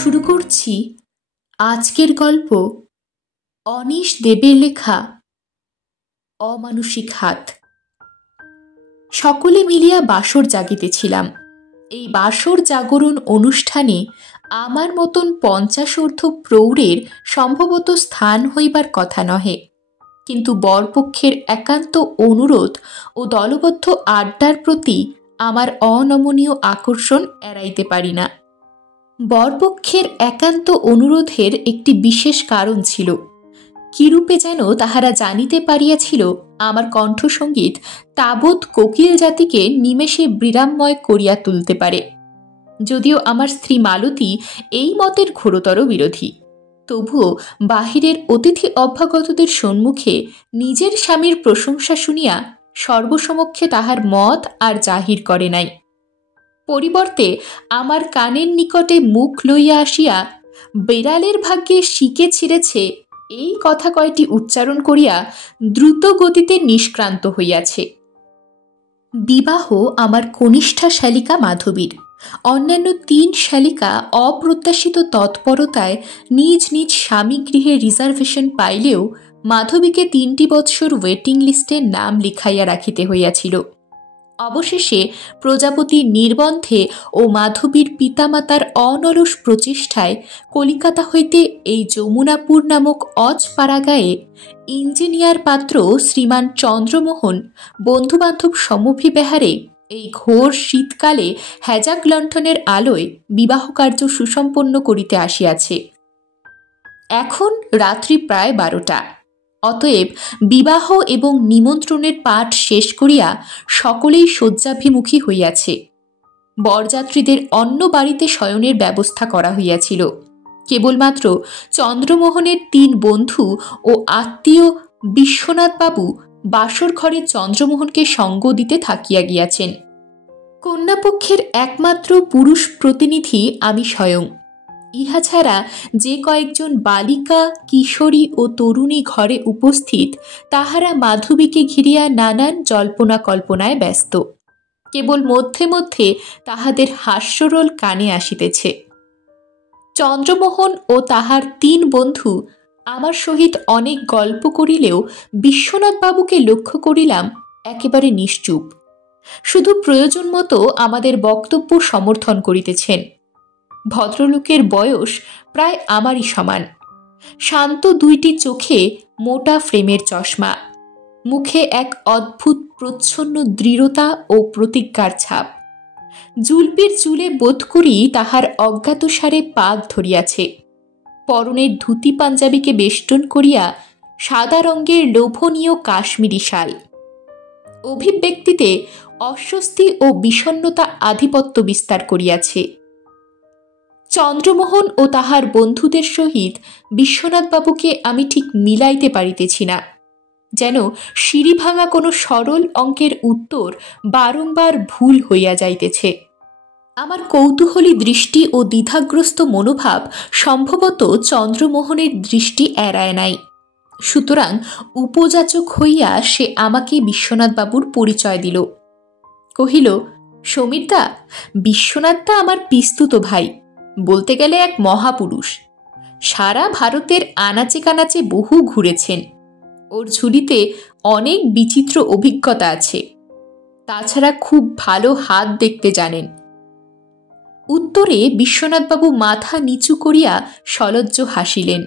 শুরু করছি আজকের গল্প অনিশ দেবের লেখা অমানুষিক হাত। সকলে মিলিয়া বাসর জাগিতেছিলাম। এই বাসর জাগরণ অনুষ্ঠানে আমার মতন 50 প্রৌঢ়ের সম্ভবত স্থান হইবার কথা নহে, কিন্তু বরপক্ষের একান্ত অনুরোধ ও দলবদ্ধ আড্ডার প্রতি আমার অনমনীয় আকর্ষণ এড়াইতে পারি না। বরপক্ষের একান্ত অনুরোধের একটি বিশেষ কারণ ছিল। কিরূপে যেন তাহারা জানিতে পারিয়াছিল আমার কণ্ঠসঙ্গীত তাবৎ কোকিল জাতিকে নিমেষে বিরামময় করিয়া তুলতে পারে। যদিও আমার স্ত্রী মালতী এই মতের ঘোরতর বিরোধী, তবুও বাহিরের অতিথি অভ্যাগতদের সম্মুখে নিজের স্বামীর প্রশংসা শুনিয়া সর্বসমক্ষে তাহার মত আর জাহির করে নাই। পরিবর্তে আমার কানের নিকটে মুখ লইয়া আসিয়া বেড়ালের ভাগ্যে শিকে ছিঁড়েছে এই কথা কয়টি উচ্চারণ করিয়া দ্রুত গতিতে নিষ্ক্রান্ত হইয়াছে। বিবাহ আমার কনিষ্ঠা শালিকা মাধবীর। অন্যান্য 3 শালিকা অপ্রত্যাশিত তৎপরতায় নিজ নিজ স্বামী গৃহে রিজার্ভেশন পাইলেও মাধবীকে 3টি বৎসর ওয়েটিং লিস্টে নাম লিখাইয়া রাখিতে হইয়াছিল। অবশেষে প্রজাপতি নির্বন্ধে ও মাধবীর পিতামাতার অনলস প্রচেষ্টায় কলিকাতা হইতে এই যমুনাপুর নামক অজপাড়াগাঁয়ে ইঞ্জিনিয়ার পাত্র শ্রীমান চন্দ্রমোহন বন্ধুবান্ধব সমভিব্যাহারে এই ঘোর শীতকালে হ্যাজাক লণ্ঠনের আলোয় বিবাহকার্য সুসম্পন্ন করিতে আসিয়াছে। এখন রাত্রি প্রায় 12টা। অতএব বিবাহ এবং নিমন্ত্রণের পাঠ শেষ করিয়া সকলেই শয্যাভিমুখী হইয়াছে। বরযাত্রীদের অন্য বাড়িতে শয়নের ব্যবস্থা করা হইয়াছিল। কেবলমাত্র চন্দ্রমোহনের 3 বন্ধু ও আত্মীয় বিশ্বনাথবাবু বাসর ঘরে চন্দ্রমোহনকে সঙ্গ দিতে থাকিয়া গিয়াছেন। কন্যাপক্ষের একমাত্র পুরুষ প্রতিনিধি আমি স্বয়ং। ইহা ছাড়া যে কয়েকজন বালিকা, কিশোরী ও তরুণী ঘরে উপস্থিত, তাহারা মাধবীকে ঘিরিয়া নানান জল্পনা কল্পনায় ব্যস্ত। কেবল মধ্যে মধ্যে তাহাদের হাস্যরোল কানে আসিতেছে। চন্দ্রমোহন ও তাহার 3 বন্ধু আমার সহিত অনেক গল্প করিলেও বিশ্বনাথবাবুকে লক্ষ্য করিলাম একেবারে নিশ্চুপ। শুধু প্রয়োজন মতো আমাদের বক্তব্য সমর্থন করিতেছেন। ভদ্রলোকের বয়স প্রায় আমারই সমান। শান্ত 2টি চোখে মোটা ফ্রেমের চশমা, মুখে এক অদ্ভুত প্রচ্ছন্ন দৃঢ়তা ও প্রতিজ্ঞার ছাপ। জুলপির চুলে বোধ করি তাহার অজ্ঞাতসারে পাক ধরিয়াছে। পরনের ধুতি পাঞ্জাবিকে বেষ্টন করিয়া সাদা রঙের লোভনীয় কাশ্মীরি শাল। অভিব্যক্তিতে অস্বস্তি ও বিষণ্ণতা আধিপত্য বিস্তার করিয়াছে। চন্দ্রমোহন ও তাহার বন্ধুদের সহিত বিশ্বনাথবাবুকে আমি ঠিক মিলাইতে পারিতেছি না। যেন সিঁড়ি ভাঙা কোনো সরল অঙ্কের উত্তর বারংবার ভুল হইয়া যাইতেছে। আমার কৌতূহলী দৃষ্টি ও দ্বিধাগ্রস্ত মনোভাব সম্ভবত চন্দ্রমোহনের দৃষ্টি এড়ায় নাই। সুতরাং উপযাচক হইয়া সে আমাকে বিশ্বনাথবাবুর পরিচয় দিল। কহিল, সমীরদা, বিশ্বনাথদা আমার পিস্তুত ভাই, বলতে গেলে এক মহাপুরুষ। সারা ভারতের আনাচে কানাচে বহু ঘুরেছেন। ওর ঝুলিতে অনেক বিচিত্র অভিজ্ঞতা আছে। তাছাড়া খুব ভালো হাত দেখতে জানেন। উত্তরে বিশ্বনাথবাবু মাথা নিচু করিয়া সলজ্জ হাসিলেন।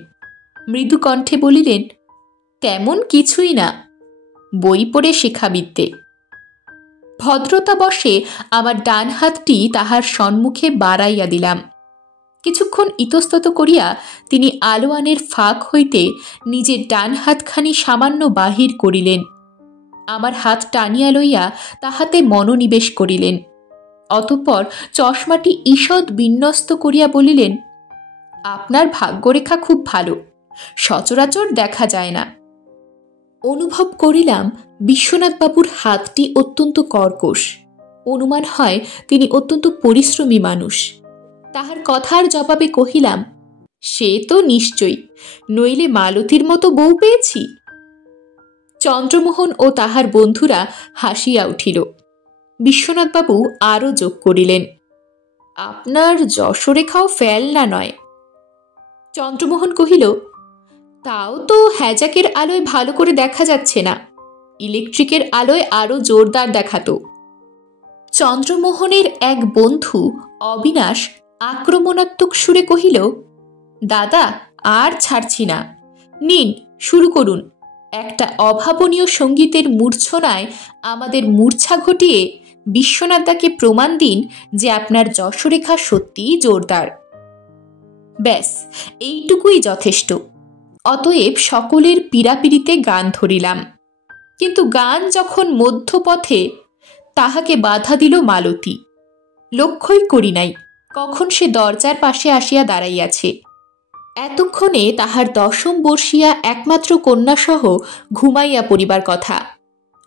মৃদু কণ্ঠে বলিলেন, তেমন কিছুই না, বই পড়ে শেখা বিদ্যে। ভদ্রতাবশে আমার ডান হাতটি তাহার সম্মুখে বাড়াইয়া দিলাম। কিছুক্ষণ ইতস্তত করিয়া তিনি আলোয়ানের ফাঁক হইতে নিজের ডান হাতখানি সামান্য বাহির করিলেন। আমার হাত টানিয়া লইয়া তাহাতে মনোনিবেশ করিলেন। অতঃপর চশমাটি ঈষৎ বিন্যস্ত করিয়া বলিলেন, আপনার ভাগ্যরেখা খুব ভালো, সচরাচর দেখা যায় না। অনুভব করিলাম বিশ্বনাথবাবুর হাতটি অত্যন্ত কর্কশ। অনুমান হয় তিনি অত্যন্ত পরিশ্রমী মানুষ। তাহার কথার জবাবে কহিলাম, সে তো নিশ্চয়ই, নইলে মালতীর মতো বউ পেয়েছি। চন্দ্রমোহন ও তাহার বন্ধুরা হাসিয়া উঠিল। বিশ্বনাথবাবু আরও যোগ করিলেন, আপনার যশোরেখাও ফেলনা নয়, চন্দ্রমোহন কহিল, তাও তো হ্যাজাকের আলোয় ভালো করে দেখা যাচ্ছে না, ইলেকট্রিকের আলোয় আরো জোরদার দেখাতো। চন্দ্রমোহনের এক বন্ধু অবিনাশ আক্রমণাত্মক সুরে কহিল, দাদা আর ছাড়ছি না, নিন শুরু করুন। একটা অভাবনীয় সঙ্গীতের মূর্ছনায় আমাদের মূর্ছা ঘটিয়ে বিশ্বনাথদাকে প্রমাণ দিন যে আপনার যশরেখা সত্যিই জোরদার। ব্যাস এইটুকুই যথেষ্ট। অতএব সকলের পীড়াপিড়িতে গান ধরিলাম, কিন্তু গান যখন মধ্যপথে, তাহাকে বাধা দিল মালতী। লক্ষ্যই করি নাই কখন সে দরজার পাশে আসিয়া দাঁড়াইয়াছে। এতক্ষণে তাহার 10ম বর্ষিয়া একমাত্র কন্যাসহ ঘুমাইয়া পড়িবার কথা।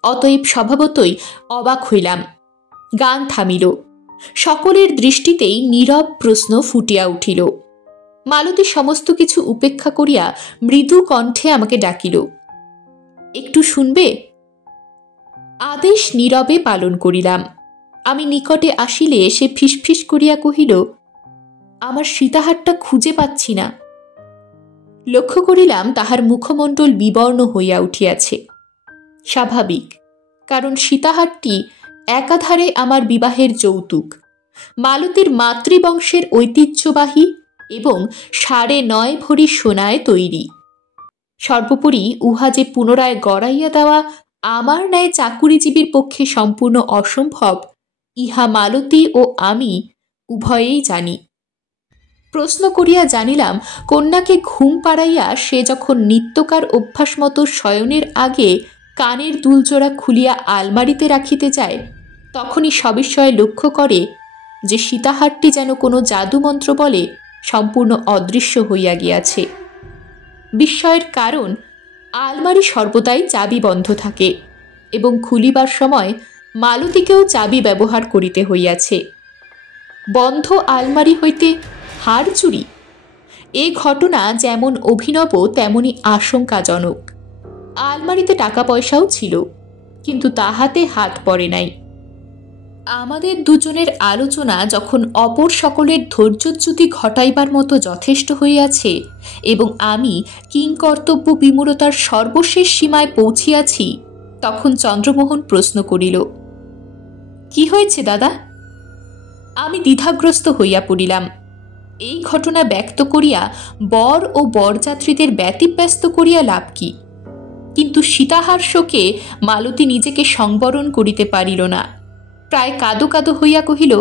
অতএব স্বভাবতই অবাক হইলাম। গান থামিল। সকলের দৃষ্টিতেই নীরব প্রশ্ন ফুটিয়া উঠিল। মালতী সমস্ত কিছু উপেক্ষা করিয়া মৃদু কণ্ঠে আমাকে ডাকিল, একটু শুনবে? আদেশ নীরবে পালন করিলাম। আমি নিকটে আসিলে সে ফিসফিস করিয়া কহিল, আমার সীতাহারটা খুঁজে পাচ্ছি না। লক্ষ্য করিলাম তাহার মুখমণ্ডল বিবর্ণ হইয়া উঠিয়াছে। স্বাভাবিক, কারণ সীতাহারটি একাধারে আমার বিবাহের যৌতুক, মালতীর মাতৃবংশের ঐতিহ্যবাহী এবং 9.5 ভরি সোনায় তৈরি। সর্বোপরি উহা যে পুনরায় গড়াইয়া দেওয়া আমার ন্যায় চাকুরিজীবীর পক্ষে সম্পূর্ণ অসম্ভব, ইহা মালতী ও আমি উভয়েই জানি। প্রশ্ন করিয়া জানিলাম, কন্যাকে ঘুম পাড়াইয়া সে যখন নিত্যকার অভ্যাস মতো শয়নের আগে কানের দুলজোড়া খুলিয়া আলমারিতে রাখিতে যায়, তখনই সবিস্ময়ে লক্ষ্য করে যে সীতাহারটি যেন কোনো জাদুমন্ত্র বলে সম্পূর্ণ অদৃশ্য হইয়া গিয়াছে। বিস্ময়ের কারণ, আলমারি সর্বদাই চাবি বন্ধ থাকে এবং খুলিবার সময় মালতীকেও চাবি ব্যবহার করিতে হইয়াছে। বন্ধ আলমারি হইতে হার চুরি, এ ঘটনা যেমন অভিনব তেমনি আশঙ্কাজনক। আলমারিতে টাকা পয়সাও ছিল, কিন্তু তাহাতে হাত পড়ে নাই। আমাদের দুজনের আলোচনা যখন অপর সকলের ধৈর্যচ্যুতি ঘটাইবার মতো যথেষ্ট হইয়াছে এবং আমি কিংকর্তব্য বিমূঢ়তার সর্বশেষ সীমায় পৌঁছিয়াছি, তখন চন্দ্রমোহন প্রশ্ন করিল, কি হয়েছে দাদা? আমি দ্বিধাগ্রস্ত হইয়া পড়িলাম। এই ঘটনা ব্যক্ত করিয়া বর ও বরযাত্রীদের ব্যতিব্যস্ত করিয়া লাভ কি? কিন্তু সীতাহার শোকে মালতী নিজেকে সংবরণ করিতে পারিল না। প্রায় কাঁদো কাঁদো হইয়া কহিল,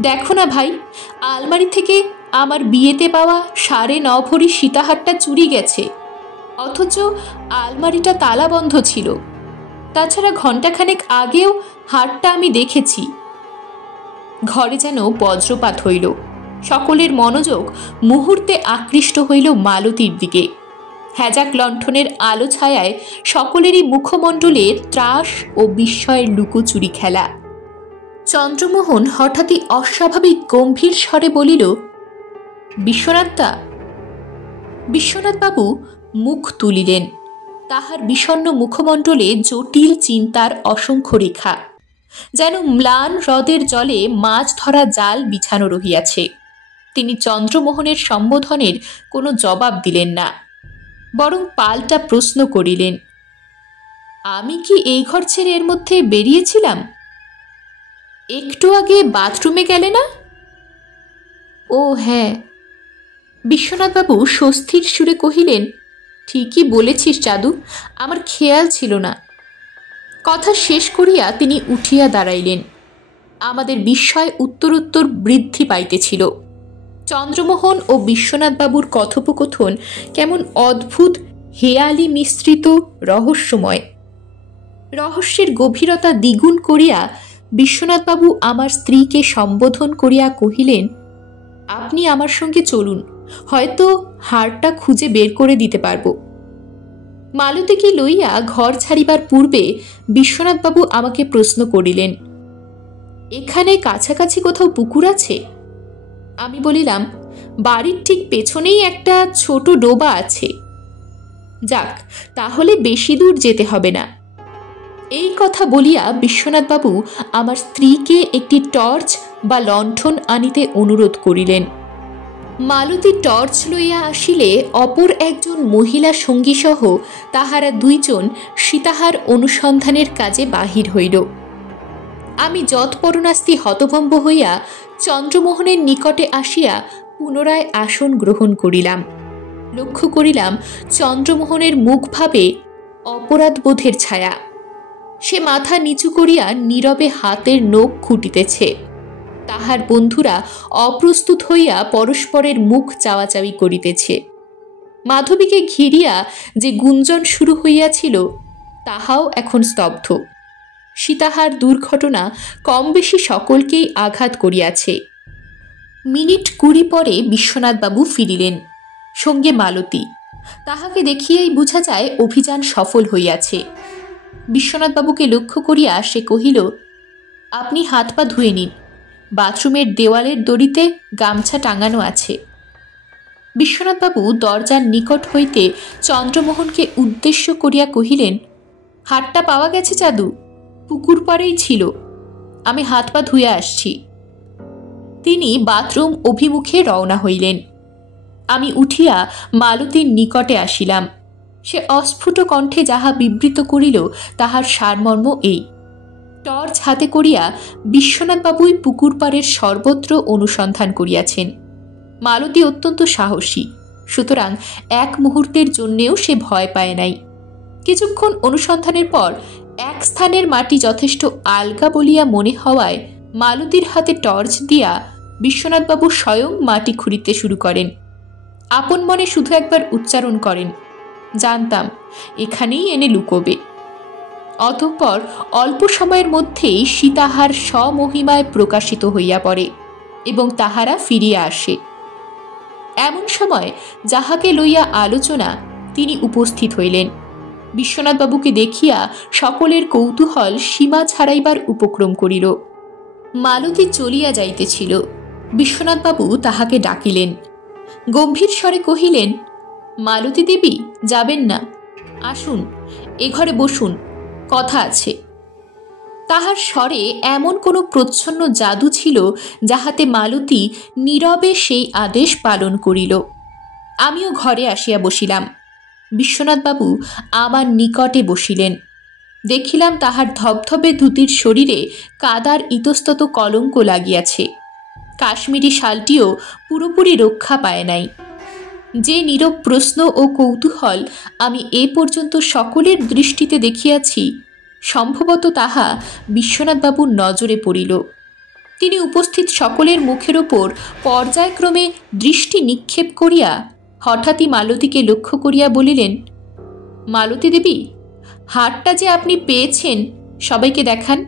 দেখো না ভাই, আলমারি থেকে আমার বিয়েতে পাওয়া 9.5 ভরি সীতাহারটা চুরি গেছে, অথচ আলমারিটা তালাবন্ধ ছিল। তাছাড়া ঘণ্টাখানেক আগেও হারটা আমি দেখেছি। ঘরে যেন বজ্রপাত হইল। সকলের মনোযোগ মুহূর্তে আকৃষ্ট হইল মালতীর দিকে। হ্যাজাক লণ্ঠনের আলো ছায়ায় সকলেরই মুখমণ্ডলের ত্রাস ও বিস্ময়ের লুকোচুরি খেলা। চন্দ্রমোহন হঠাৎই অস্বাভাবিক গম্ভীর স্বরে বলিল, বিশ্বনাথদা। বিশ্বনাথবাবু মুখ তুলিলেন। তাহার বিষণ্ণ মুখমণ্ডলে জটিল চিন্তার অসংখ্য রেখা, যেন ম্লান হ্রদের জলে মাছ ধরা জাল বিছানো রহিয়াছে। তিনি চন্দ্রমোহনের সম্বোধনের কোনো জবাব দিলেন না, বরং পাল্টা প্রশ্ন করিলেন, আমি কি এই ঘর ছেড়ে এর মধ্যে বেরিয়েছিলাম? একটু আগে বাথরুমে গেলে না? ও হ্যাঁ। বিশ্বনাথবাবু স্বস্তির সুরে কহিলেন, ঠিকই বলেছিস চাদু, আমার খেয়াল ছিল না। কথা শেষ করিয়া তিনি উঠিয়া দাঁড়াইলেন। আমাদের বিস্ময় উত্তরোত্তর বৃদ্ধি পাইতেছিল। চন্দ্রমোহন ও বিশ্বনাথবাবুর কথোপকথন কেমন অদ্ভুত হেয়ালি মিশ্রিত রহস্যময়। রহস্যের গভীরতা দ্বিগুণ করিয়া বিশ্বনাথবাবু আমার স্ত্রীকে সম্বোধন করিয়া কহিলেন, আপনি আমার সঙ্গে চলুন, হয়তো হারটা খুঁজে বের করে দিতে পারব। মালতীকে লইয়া ঘর ছাড়িবার পূর্বে বিশ্বনাথবাবু আমাকে প্রশ্ন করিলেন, এখানে কাছাকাছি কোথাও পুকুর আছে? আমি বলিলাম, বাড়ির ঠিক পেছনেই একটা ছোট ডোবা আছে। যাক, তাহলে বেশি দূর যেতে হবে না। এই কথা বলিয়া বিশ্বনাথবাবু আমার স্ত্রীকে একটি টর্চ বা লণ্ঠন আনিতে অনুরোধ করিলেন। মালতী টর্চ লইয়া আসিলে অপর একজন মহিলা সঙ্গীসহ তাহারা দুইজন সীতাহার অনুসন্ধানের কাজে বাহির হইল। আমি যৎপরণাস্তি হতভম্ব হইয়া চন্দ্রমোহনের নিকটে আসিয়া পুনরায় আসন গ্রহণ করিলাম। লক্ষ্য করিলাম চন্দ্রমোহনের মুখভাবে অপরাধবোধের ছায়া। সে মাথা নিচু করিয়া নীরবে হাতের নখ খুঁটিতেছে। তাহার বন্ধুরা অপ্রস্তুত হইয়া পরস্পরের মুখ চাওয়াচাওয়ি করিতেছে। মাধবীকে ঘিরিয়া যে গুঞ্জন শুরু হইয়াছিল তাহাও এখন স্তব্ধ। সীতাহার দুর্ঘটনা কম বেশি সকলকেই আঘাত করিয়াছে। মিনিট 20 পরে বিশ্বনাথবাবু ফিরিলেন, সঙ্গে মালতী। তাহাকে দেখিয়াই বুঝা যায় অভিযান সফল হইয়াছে। বিশ্বনাথবাবুকে লক্ষ্য করিয়া সে কহিল, আপনি হাত পা ধুয়ে নিন, বাথরুমের দেওয়ালের দড়িতে গামছা টাঙানো আছে। বিশ্বনাথবাবু দরজার নিকট হইতে চন্দ্রমোহনকে উদ্দেশ্য করিয়া কহিলেন, হাতটা পাওয়া গেছে চাদু, পুকুর পাড়েই ছিল, আমি হাত পা ধুয়ে আসছি। তিনি বাথরুম অভিমুখে রওনা হইলেন। আমি উঠিয়া মালতীর নিকটে আসিলাম। সে অস্ফুট কণ্ঠে যাহা বিবৃত করিল তাহার সারমর্ম এই। টর্চ হাতে করিয়া বিশ্বনাথবাবুই পুকুর পাড়ের সর্বত্র অনুসন্ধান করিয়াছেন। মালতী অত্যন্ত সাহসী, সুতরাং এক মুহূর্তের জন্যেও সে ভয় পায় নাই। কিছুক্ষণ অনুসন্ধানের পর এক স্থানের মাটি যথেষ্ট আলগা বলিয়া মনে হওয়ায় মালতীর হাতে টর্চ দিয়া বিশ্বনাথবাবু স্বয়ং মাটি খুঁড়িতে শুরু করেন। আপন মনে শুধু একবার উচ্চারণ করেন, জানতাম এখানেই এনে লুকোবে। অতঃপর অল্প সময়ের মধ্যেই সীতাহার স্বমহিমায় প্রকাশিত হইয়া পড়ে এবং তাহারা ফিরিয়া আসে। এমন সময় যাহাকে লইয়া আলোচনা তিনি উপস্থিত হইলেন। বিশ্বনাথবাবুকে দেখিয়া সকলের কৌতূহল সীমা ছাড়াইবার উপক্রম করিল। মালতী চলিয়া যাইতেছিল। বিশ্বনাথবাবু তাহাকে ডাকিলেন, গম্ভীর স্বরে কহিলেন, মালতী দেবী, যাবেন না, আসুন এ ঘরে বসুন, কথা আছে। তাহার স্বরে এমন কোনো প্রচ্ছন্ন জাদু ছিল যাহাতে মালতী নীরবে সেই আদেশ পালন করিল। আমিও ঘরে আসিয়া বসিলাম। বিশ্বনাথবাবু আমার নিকটে বসিলেন। দেখিলাম তাহার ধবধবে ধুতির শরীরে কাদার ইতস্তত কলঙ্ক লাগিয়াছে। কাশ্মীরি শালটিও পুরোপুরি রক্ষা পায় নাই। যে নীরব প্রশ্ন ও কৌতূহল আমি এ পর্যন্ত সকলের দৃষ্টিতে দেখিয়াছি, সম্ভবত তাহা বিশ্বনাথবাবুর নজরে পড়িল। তিনি উপস্থিত সকলের মুখের ওপর পর্যায়ক্রমে দৃষ্টি নিক্ষেপ করিয়া হঠাৎই মালতীকে লক্ষ্য করিয়া বলিলেন, মালতী দেবী, হারটা যে আপনি পেয়েছেন সবাইকে দেখান।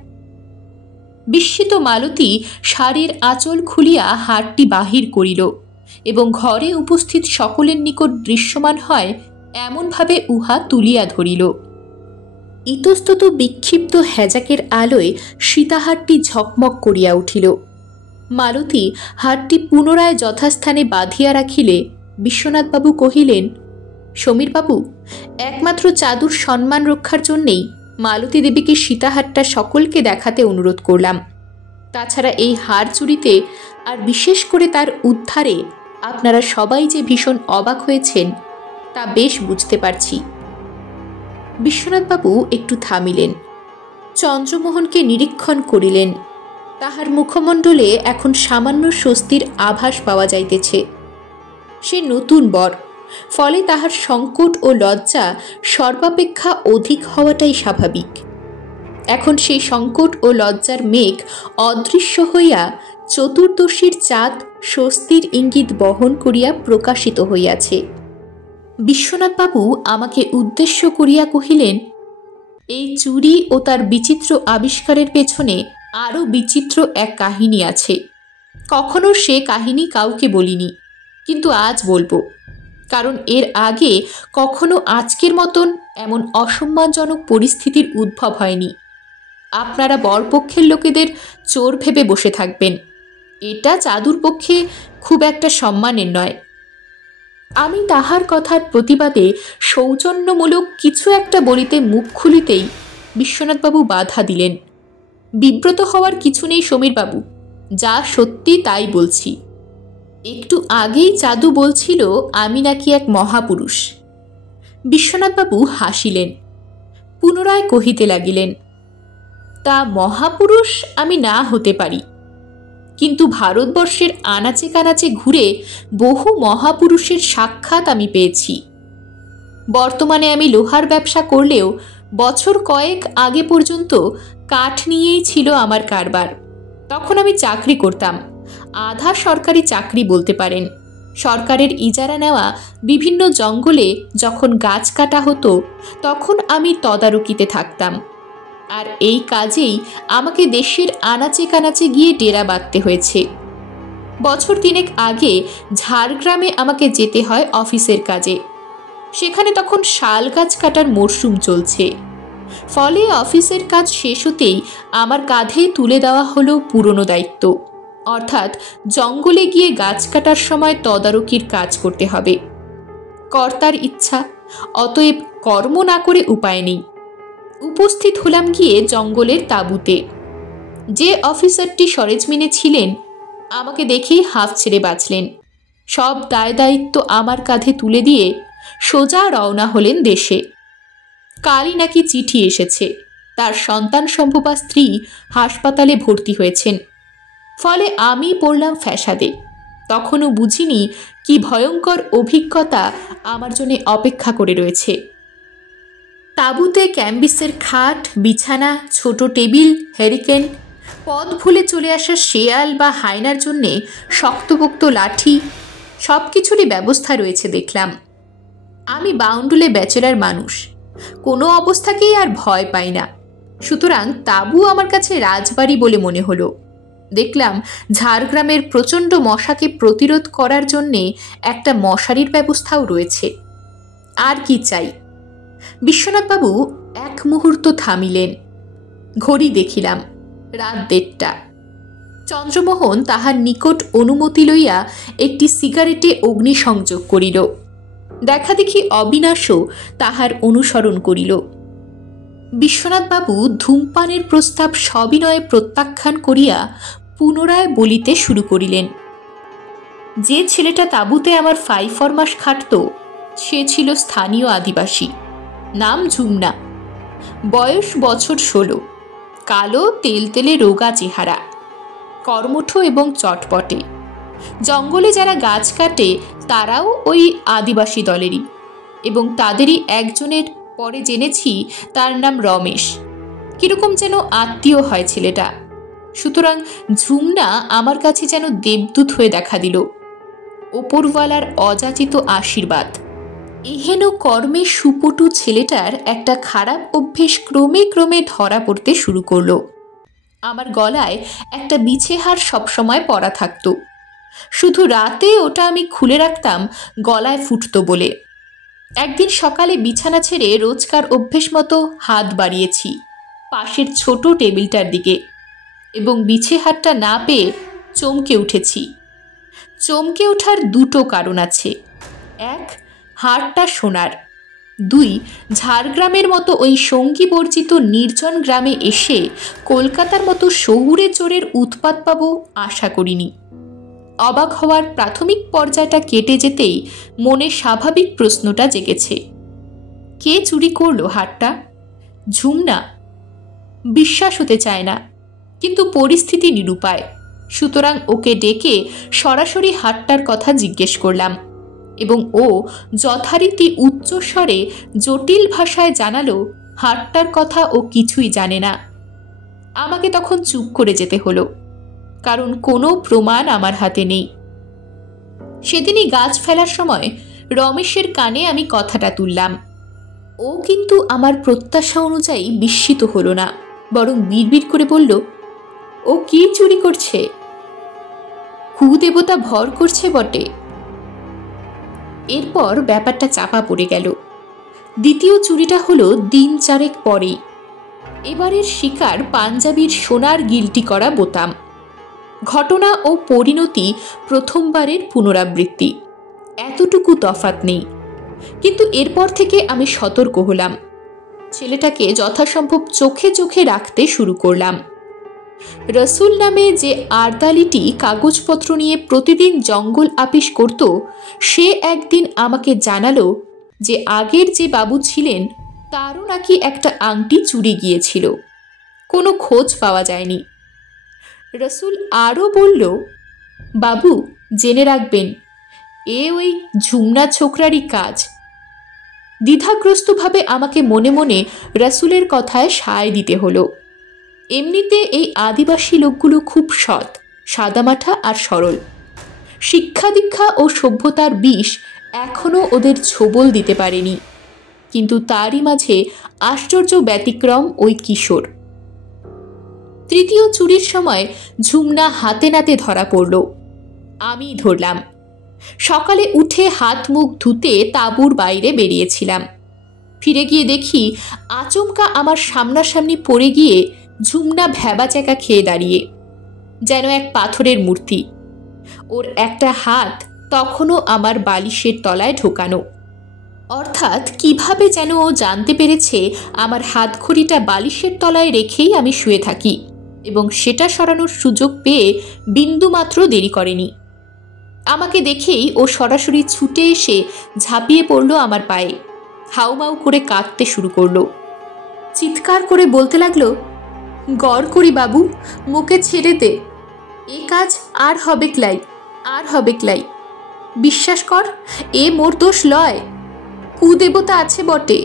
বিস্মিত মালতী শাড়ির আঁচল খুলিয়া হারটি বাহির করিল এবং ঘরে উপস্থিত সকলের নিকট দৃশ্যমান হয় এমনভাবে উহা তুলিয়া ধরিল। ইতস্তত বিক্ষিপ্ত হ্যাজাকের আলোয় সীতাহারটি ঝকমক করিয়া উঠিল। মালতী হারটি পুনরায় যথাস্থানে বাঁধিয়া রাখিলে বিশ্বনাথবাবু কহিলেন, সমীরবাবু, একমাত্র চাদুর সম্মান রক্ষার জন্যেই মালতী দেবীকে সীতাহারটা সকলকে দেখাতে অনুরোধ করলাম। তাছাড়া এই হার চুরিতে আর বিশেষ করে তার উদ্ধারে আপনারা সবাই যে ভীষণ অবাক হয়েছেন তা বেশ বুঝতে পারছি। বিশ্বনাথবাবু একটু থামিলেন, চন্দ্রমোহনকে নিরীক্ষণ করিলেন। তাহার মুখমণ্ডলে এখন সামান্য স্বস্তির আভাস পাওয়া যাইতেছে। সে নতুন বর, ফলে তাহার সংকট ও লজ্জা সর্বাপেক্ষা অধিক হওয়াটাই স্বাভাবিক। এখন সেই সংকট ও লজ্জার মেঘ অদৃশ্য হইয়া চতুর্দশীর চাঁদ স্বস্তির ইঙ্গিত বহন করিয়া প্রকাশিত হইয়াছে। বিশ্বনাথবাবু আমাকে উদ্দেশ্য করিয়া কহিলেন, এই চুরি ও তার বিচিত্র আবিষ্কারের পেছনে আরও বিচিত্র এক কাহিনী আছে। কখনো সে কাহিনী কাউকে বলিনি, কিন্তু আজ বলবো, কারণ এর আগে কখনো আজকের মতন এমন অসম্মানজনক পরিস্থিতির উদ্ভব হয়নি। আপনারা বরপক্ষের লোকেদের চোর ভেবে বসে থাকবেন, এটা চাদুর পক্ষে খুব একটা সম্মানের নয়। আমি তাহার কথার প্রতিবাদে সৌজন্যমূলক কিছু একটা বলিতে মুখ খুলিতেই বিশ্বনাথবাবু বাধা দিলেন। বিব্রত হওয়ার কিছু নেই সমীরবাবু, যা সত্যি তাই বলছি। একটু আগেই চাঁদু বলছিল আমি নাকি এক মহাপুরুষ। বিশ্বনাথবাবু হাসিলেন, পুনরায় কহিতে লাগিলেন, তা মহাপুরুষ আমি না হতে পারি, কিন্তু ভারতবর্ষের আনাচে কানাচে ঘুরে বহু মহাপুরুষের সাক্ষাৎ আমি পেয়েছি। বর্তমানে আমি লোহার ব্যবসা করলেও বছর কয়েক আগে পর্যন্ত কাঠ নিয়েই ছিল আমার কারবার। তখন আমি চাকরি করতাম, আধা সরকারি চাকরি বলতে পারেন। সরকারের ইজারা নেওয়া বিভিন্ন জঙ্গলে যখন গাছ কাটা হতো তখন আমি তদারকিতে থাকতাম। আর এই কাজেই আমাকে দেশের আনাচে কানাচে গিয়ে ডেরা বাঁধতে হয়েছে। বছর 3 আগে ঝাড়গ্রামে আমাকে যেতে হয় অফিসের কাজে। সেখানে তখন শাল গাছ কাটার মরশুম চলছে। ফলে অফিসের কাজ শেষ হতেই আমার কাঁধেই তুলে দেওয়া হলো পুরনো দায়িত্ব, অর্থাৎ জঙ্গলে গিয়ে গাছ কাটার সময় তদারকির কাজ করতে হবে। কর্তার ইচ্ছা, অতএব কর্ম না করে উপায় নেই। উপস্থিত হলাম গিয়ে জঙ্গলের তাঁবুতে। যে অফিসারটি সরেজমিনে ছিলেন আমাকে দেখেই হাঁফ ছেড়ে বাঁচলেন। সব দায় দায়িত্ব আমার কাঁধে তুলে দিয়ে সোজা রওনা হলেন দেশে। কালই নাকি চিঠি এসেছে, তার সন্তান সম্ভবা স্ত্রী হাসপাতালে ভর্তি হয়েছেন। ফলে আমি পড়লাম ফ্যাসাদে। তখনও বুঝিনি কি ভয়ঙ্কর অভিজ্ঞতা আমার জন্য অপেক্ষা করে রয়েছে। তাঁবুতে ক্যাম্বিসের খাট, বিছানা, ছোট টেবিল, হ্যারিকেন, পথ ভুলে চলে আসা শেয়াল বা হায়নার জন্যে শক্তপোক্ত লাঠি, সব কিছুরই ব্যবস্থা রয়েছে দেখলাম। আমি বাউন্ডুলে ব্যাচেলার মানুষ, কোনো অবস্থাকেই আর ভয় পাই না। সুতরাং তাঁবু আমার কাছে রাজবাড়ি বলে মনে হলো। দেখলাম ঝাড়গ্রামের প্রচণ্ড মশাকে প্রতিরোধ করার জন্যে একটা মশারির ব্যবস্থাও রয়েছে। আর কি চাই? বিশ্বনাথবাবু এক মুহূর্ত থামিলেন। ঘড়ি দেখিলাম, রাত 1:30। চন্দ্রমোহন তাহার নিকট অনুমতি লইয়া একটি সিগারেটে অগ্নিসংযোগ করিল। দেখা দেখি অবিনাশও তাহার অনুসরণ করিল। বিশ্বনাথবাবু ধূমপানের প্রস্তাব সবিনয়ে প্রত্যাখ্যান করিয়া পুনরায় বলিতে শুরু করিলেন, যে ছেলেটা তাঁবুতে আমার 5 মাস খাটত সে ছিল স্থানীয় আদিবাসী, নাম ঝুমনা, বয়স বছর 16, কালো তেলতেলে রোগা চেহারা, কর্মঠ এবং চটপটে। জঙ্গলে যারা গাছ কাটে তারাও ওই আদিবাসী দলেরই, এবং তাদেরই একজনের পরে জেনেছি তার নাম রমেশ। কিরকম যেন আত্মীয় হয় ছেলেটা। সুতরাং ঝুমনা আমার কাছে যেন দেবদূত হয়ে দেখা দিল। ওপরওয়ালার অযাচিত আশীর্বাদ। এহেন কর্মে সুপটু ছেলেটার একটা খারাপ অভ্যেস ক্রমে ক্রমে ধরা পড়তে শুরু করলো। আমার গলায় একটা বিছেহার সবসময় পরা থাকতো, শুধু রাতে ওটা আমি খুলে রাখতাম গলায় ফুটতো বলে। একদিন সকালে বিছানা ছেড়ে রোজকার অভ্যেস মতো হাত বাড়িয়েছি পাশের ছোট টেবিলটার দিকে, এবং বিছেহারটা না পেয়ে চমকে উঠেছি। চমকে ওঠার 2টো কারণ আছে। 1, হারটা সোনার। 2, ঝাড়গ্রামের মতো ওই সঙ্গী বর্জিত নির্জন গ্রামে এসে কলকাতার মতো শহুরে চোরের উৎপাত পাবো আশা করিনি। অবাক হওয়ার প্রাথমিক পর্যায়টা কেটে যেতেই মনে স্বাভাবিক প্রশ্নটা জেগেছে, কে চুরি করলো হারটা? ঝুমনা? বিশ্বাস হতে চায় না, কিন্তু পরিস্থিতি নিরুপায়। সুতরাং ওকে ডেকে সরাসরি হারটার কথা জিজ্ঞেস করলাম, এবং ও যথারীতি উচ্চস্বরে জটিল ভাষায় জানালো হারটার কথা ও কিছুই জানে না। আমাকে তখন চুপ করে যেতে হলো, কারণ কোনো প্রমাণ আমার হাতে নেই। সেদিনই গাছ ফেলার সময় রমেশের কানে আমি কথাটা তুললাম। ও কিন্তু আমার প্রত্যাশা অনুযায়ী বিস্মিত হলো না, বরং বিড়বিড় করে বলল, ও কি চুরি করছে? কুদেবতা ভর করছে বটে। এরপর ব্যাপারটা চাপা পড়ে গেল। দ্বিতীয় চুরিটা হলো দিন 4 পরেই। এবারের শিকার পাঞ্জাবির সোনার গিলটি করা বোতাম। ঘটনা ও পরিণতি প্রথমবারের পুনরাবৃত্তি, এতটুকু তফাৎ নেই। কিন্তু এরপর থেকে আমি সতর্ক হলাম। ছেলেটাকে যথাসম্ভব চোখে চোখে রাখতে শুরু করলাম। রসুল নামে যে আর্দালিটি কাগজপত্র নিয়ে প্রতিদিন জঙ্গল আপিস করত, সে একদিন আমাকে জানালো যে আগের যে বাবু ছিলেন তারও নাকি একটা আংটি চুরি গিয়েছিল, কোনো খোঁজ পাওয়া যায়নি। রসুল আরও বলল, বাবু জেনে রাখবেন, এ ওই ঝুমনা ছোকরারই কাজ। দ্বিধাগ্রস্তভাবে আমাকে মনে মনে রসুলের কথায় সায় দিতে হলো। এমনিতে এই আদিবাসী লোকগুলো খুব সৎ, সাদামাঠা আর সরল। শিক্ষা দীক্ষা ও সভ্যতার বিষ এখনও ওদের ছোবল দিতে পারেনি, কিন্তু তারই মাঝে আশ্চর্য ব্যতিক্রম ওই কিশোর। তৃতীয় চুরির সময় ঝুমনা হাতে নাতে ধরা পড়ল, আমি ধরলাম। সকালে উঠে হাত মুখ ধুতে তাঁবুর বাইরে বেরিয়েছিলাম। ফিরে গিয়ে দেখি আচমকা আমার সামনাসামনি পড়ে গিয়ে ঝুমনা ভ্যাবাচ্যাকা খেয়ে দাঁড়িয়ে, যেন এক পাথরের মূর্তি। ওর একটা হাত তখনও আমার বালিশের তলায় ঢোকানো। অর্থাৎ কিভাবে যেন ও জানতে পেরেছে আমার হাতঘড়িটা বালিশের তলায় রেখেই আমি শুয়ে থাকি, এবং সেটা সরানোর সুযোগ পেয়ে বিন্দুমাত্র দেরি করেনি। আমাকে দেখেই ও সরাসরি ছুটে এসে ঝাঁপিয়ে পড়ল আমার পায়ে, হাউমাউ করে কাঁদতে শুরু করলো। চিৎকার করে বলতে লাগলো, গড় করি বাবু, মুখে ছেড়ে দে, এ কাজ আর হবে ক্লাই, আর হবে ক্লাই। বিশ্বাস কর, এ মোর দোষ লয়, কুদেবতা আছে বটে।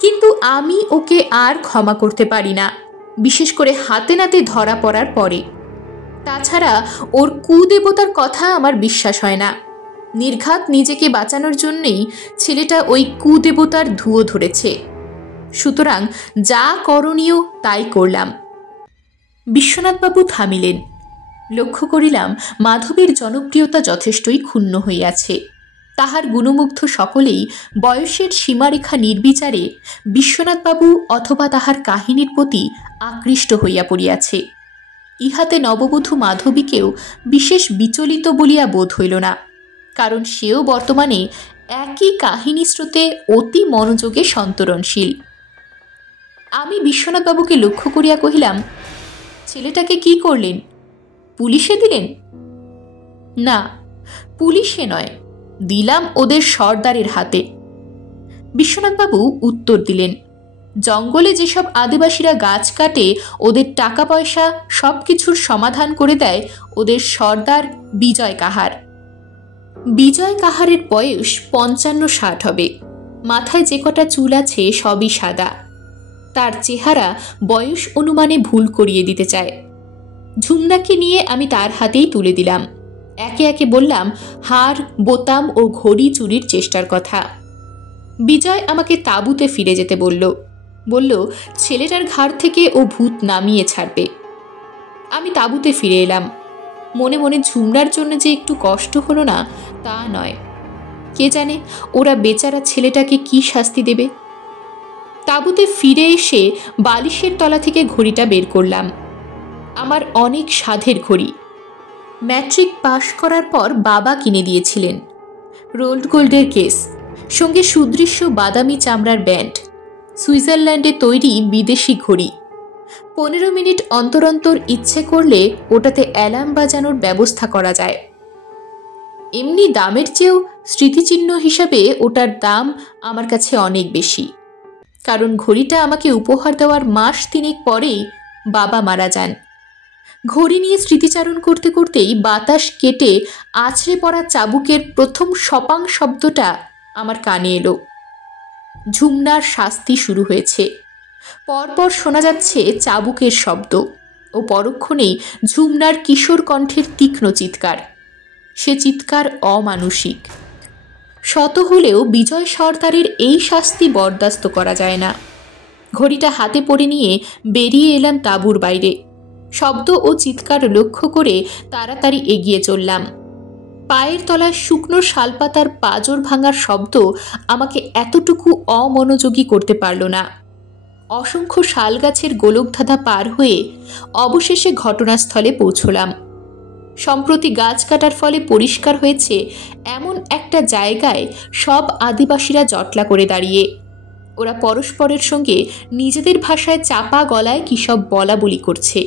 কিন্তু আমি ওকে আর ক্ষমা করতে পারি না, বিশেষ করে হাতে নাতে ধরা পড়ার পরে। তাছাড়া ওর কুদেবতার কথা আমার বিশ্বাস হয় না। নির্ঘাত নিজেকে বাঁচানোর জন্যেই ছেলেটা ওই কুদেবতার ধুয়ো ধরেছে। সুতরাং যা করণীয় তাই করলাম। বিশ্বনাথবাবু থামিলেন। লক্ষ্য করিলাম মাধবীর জনপ্রিয়তা যথেষ্টই ক্ষুণ্ণ হইয়াছে। তাহার গুণমুগ্ধ সকলেই বয়সের সীমারেখা নির্বিচারে বিশ্বনাথবাবু অথবা তাহার কাহিনীর প্রতি আকৃষ্ট হইয়া পড়িয়াছে। ইহাতে নববধূ মাধবীকেও বিশেষ বিচলিত বলিয়া বোধ হইল না, কারণ সেও বর্তমানে একই কাহিনী স্রোতে অতি মনোযোগে সন্তরণশীল। আমি বিশ্বনাথবাবুকে লক্ষ্য করিয়া কহিলাম, ছেলেটাকে কি করলেন? পুলিশে দিলেন? না, পুলিশে নয়, দিলাম ওদের সর্দারের হাতে। বিশ্বনাথবাবু উত্তর দিলেন, জঙ্গলে যেসব আদিবাসীরা গাছ কাটে ওদের টাকা পয়সা সব কিছুর সমাধান করে দেয় ওদের সর্দার বিজয় কাহার। বিজয় কাহারের বয়স 55-60 হবে। মাথায় যে কটা চুল আছে সবই সাদা। তার চেহারা বয়স অনুমানে ভুল করিয়ে দিতে চায়। ঝুমনাকে নিয়ে আমি তার হাতেই তুলে দিলাম। একে একে বললাম হার, বোতাম ও ঘড়ি চুরির চেষ্টার কথা। বিজয় আমাকে তাঁবুতে ফিরে যেতে বলল ছেলেটার ঘাড় থেকে ও ভূত নামিয়ে ছাড়বে। আমি তাঁবুতে ফিরে এলাম। মনে মনে ঝুমনার জন্য যে একটু কষ্ট হলো না তা নয়, কে জানে ওরা বেচারা ছেলেটাকে কি শাস্তি দেবে। তাঁবুতে ফিরে এসে বালিশের তলা থেকে ঘড়িটা বের করলাম। আমার অনেক সাধের ঘড়ি। ম্যাট্রিক পাশ করার পর বাবা কিনে দিয়েছিলেন। রোল্ড গোল্ডের কেস, সঙ্গে সুদৃশ্য বাদামি চামড়ার ব্যান্ড, সুইজারল্যান্ডে তৈরি বিদেশি ঘড়ি। 15 মিনিট অন্তর অন্তর ইচ্ছে করলে ওটাতে অ্যালার্ম বাজানোর ব্যবস্থা করা যায়। এমনি দামের চেয়েও স্মৃতিচিহ্ন হিসাবে ওটার দাম আমার কাছে অনেক বেশি, কারণ ঘড়িটা আমাকে উপহার দেওয়ার মাস 3 পরেই বাবা মারা যান। ঘড়ি নিয়ে স্মৃতিচারণ করতে করতেই বাতাস কেটে আছড়ে পড়া চাবুকের প্রথম সপাং শব্দটা আমার কানে এলো। ঝুমনার শাস্তি শুরু হয়েছে। পরপর শোনা যাচ্ছে চাবুকের শব্দ ও পরক্ষণেই ঝুমনার কিশোর কণ্ঠের তীক্ষ্ণ চিৎকার। সে চিৎকার অমানুষিক। শত হলেও বিজয় সর্দারের এই শাস্তি বরদাস্ত করা যায় না। ঘড়িটা হাতে পড়ে নিয়ে বেরিয়ে এলাম তাঁবুর বাইরে। শব্দ ও চিৎকার লক্ষ্য করে তাড়াতাড়ি এগিয়ে চললাম। পায়ের তলায় শুকনো শালপাতার পাঁজর ভাঙার শব্দ আমাকে এতটুকু অমনোযোগী করতে পারল না। অসংখ্য শাল গাছের গোলকধাঁধা পার হয়ে অবশেষে ঘটনাস্থলে পৌঁছলাম। সম্প্রতি গাছ কাটার ফলে পরিষ্কার হয়েছে এমন একটা জায়গায় সব আদিবাসীরা জটলা করে দাঁড়িয়ে। ওরা পরস্পরের সঙ্গে নিজেদের ভাষায় চাপা গলায় কী সব বলা বলি করছে।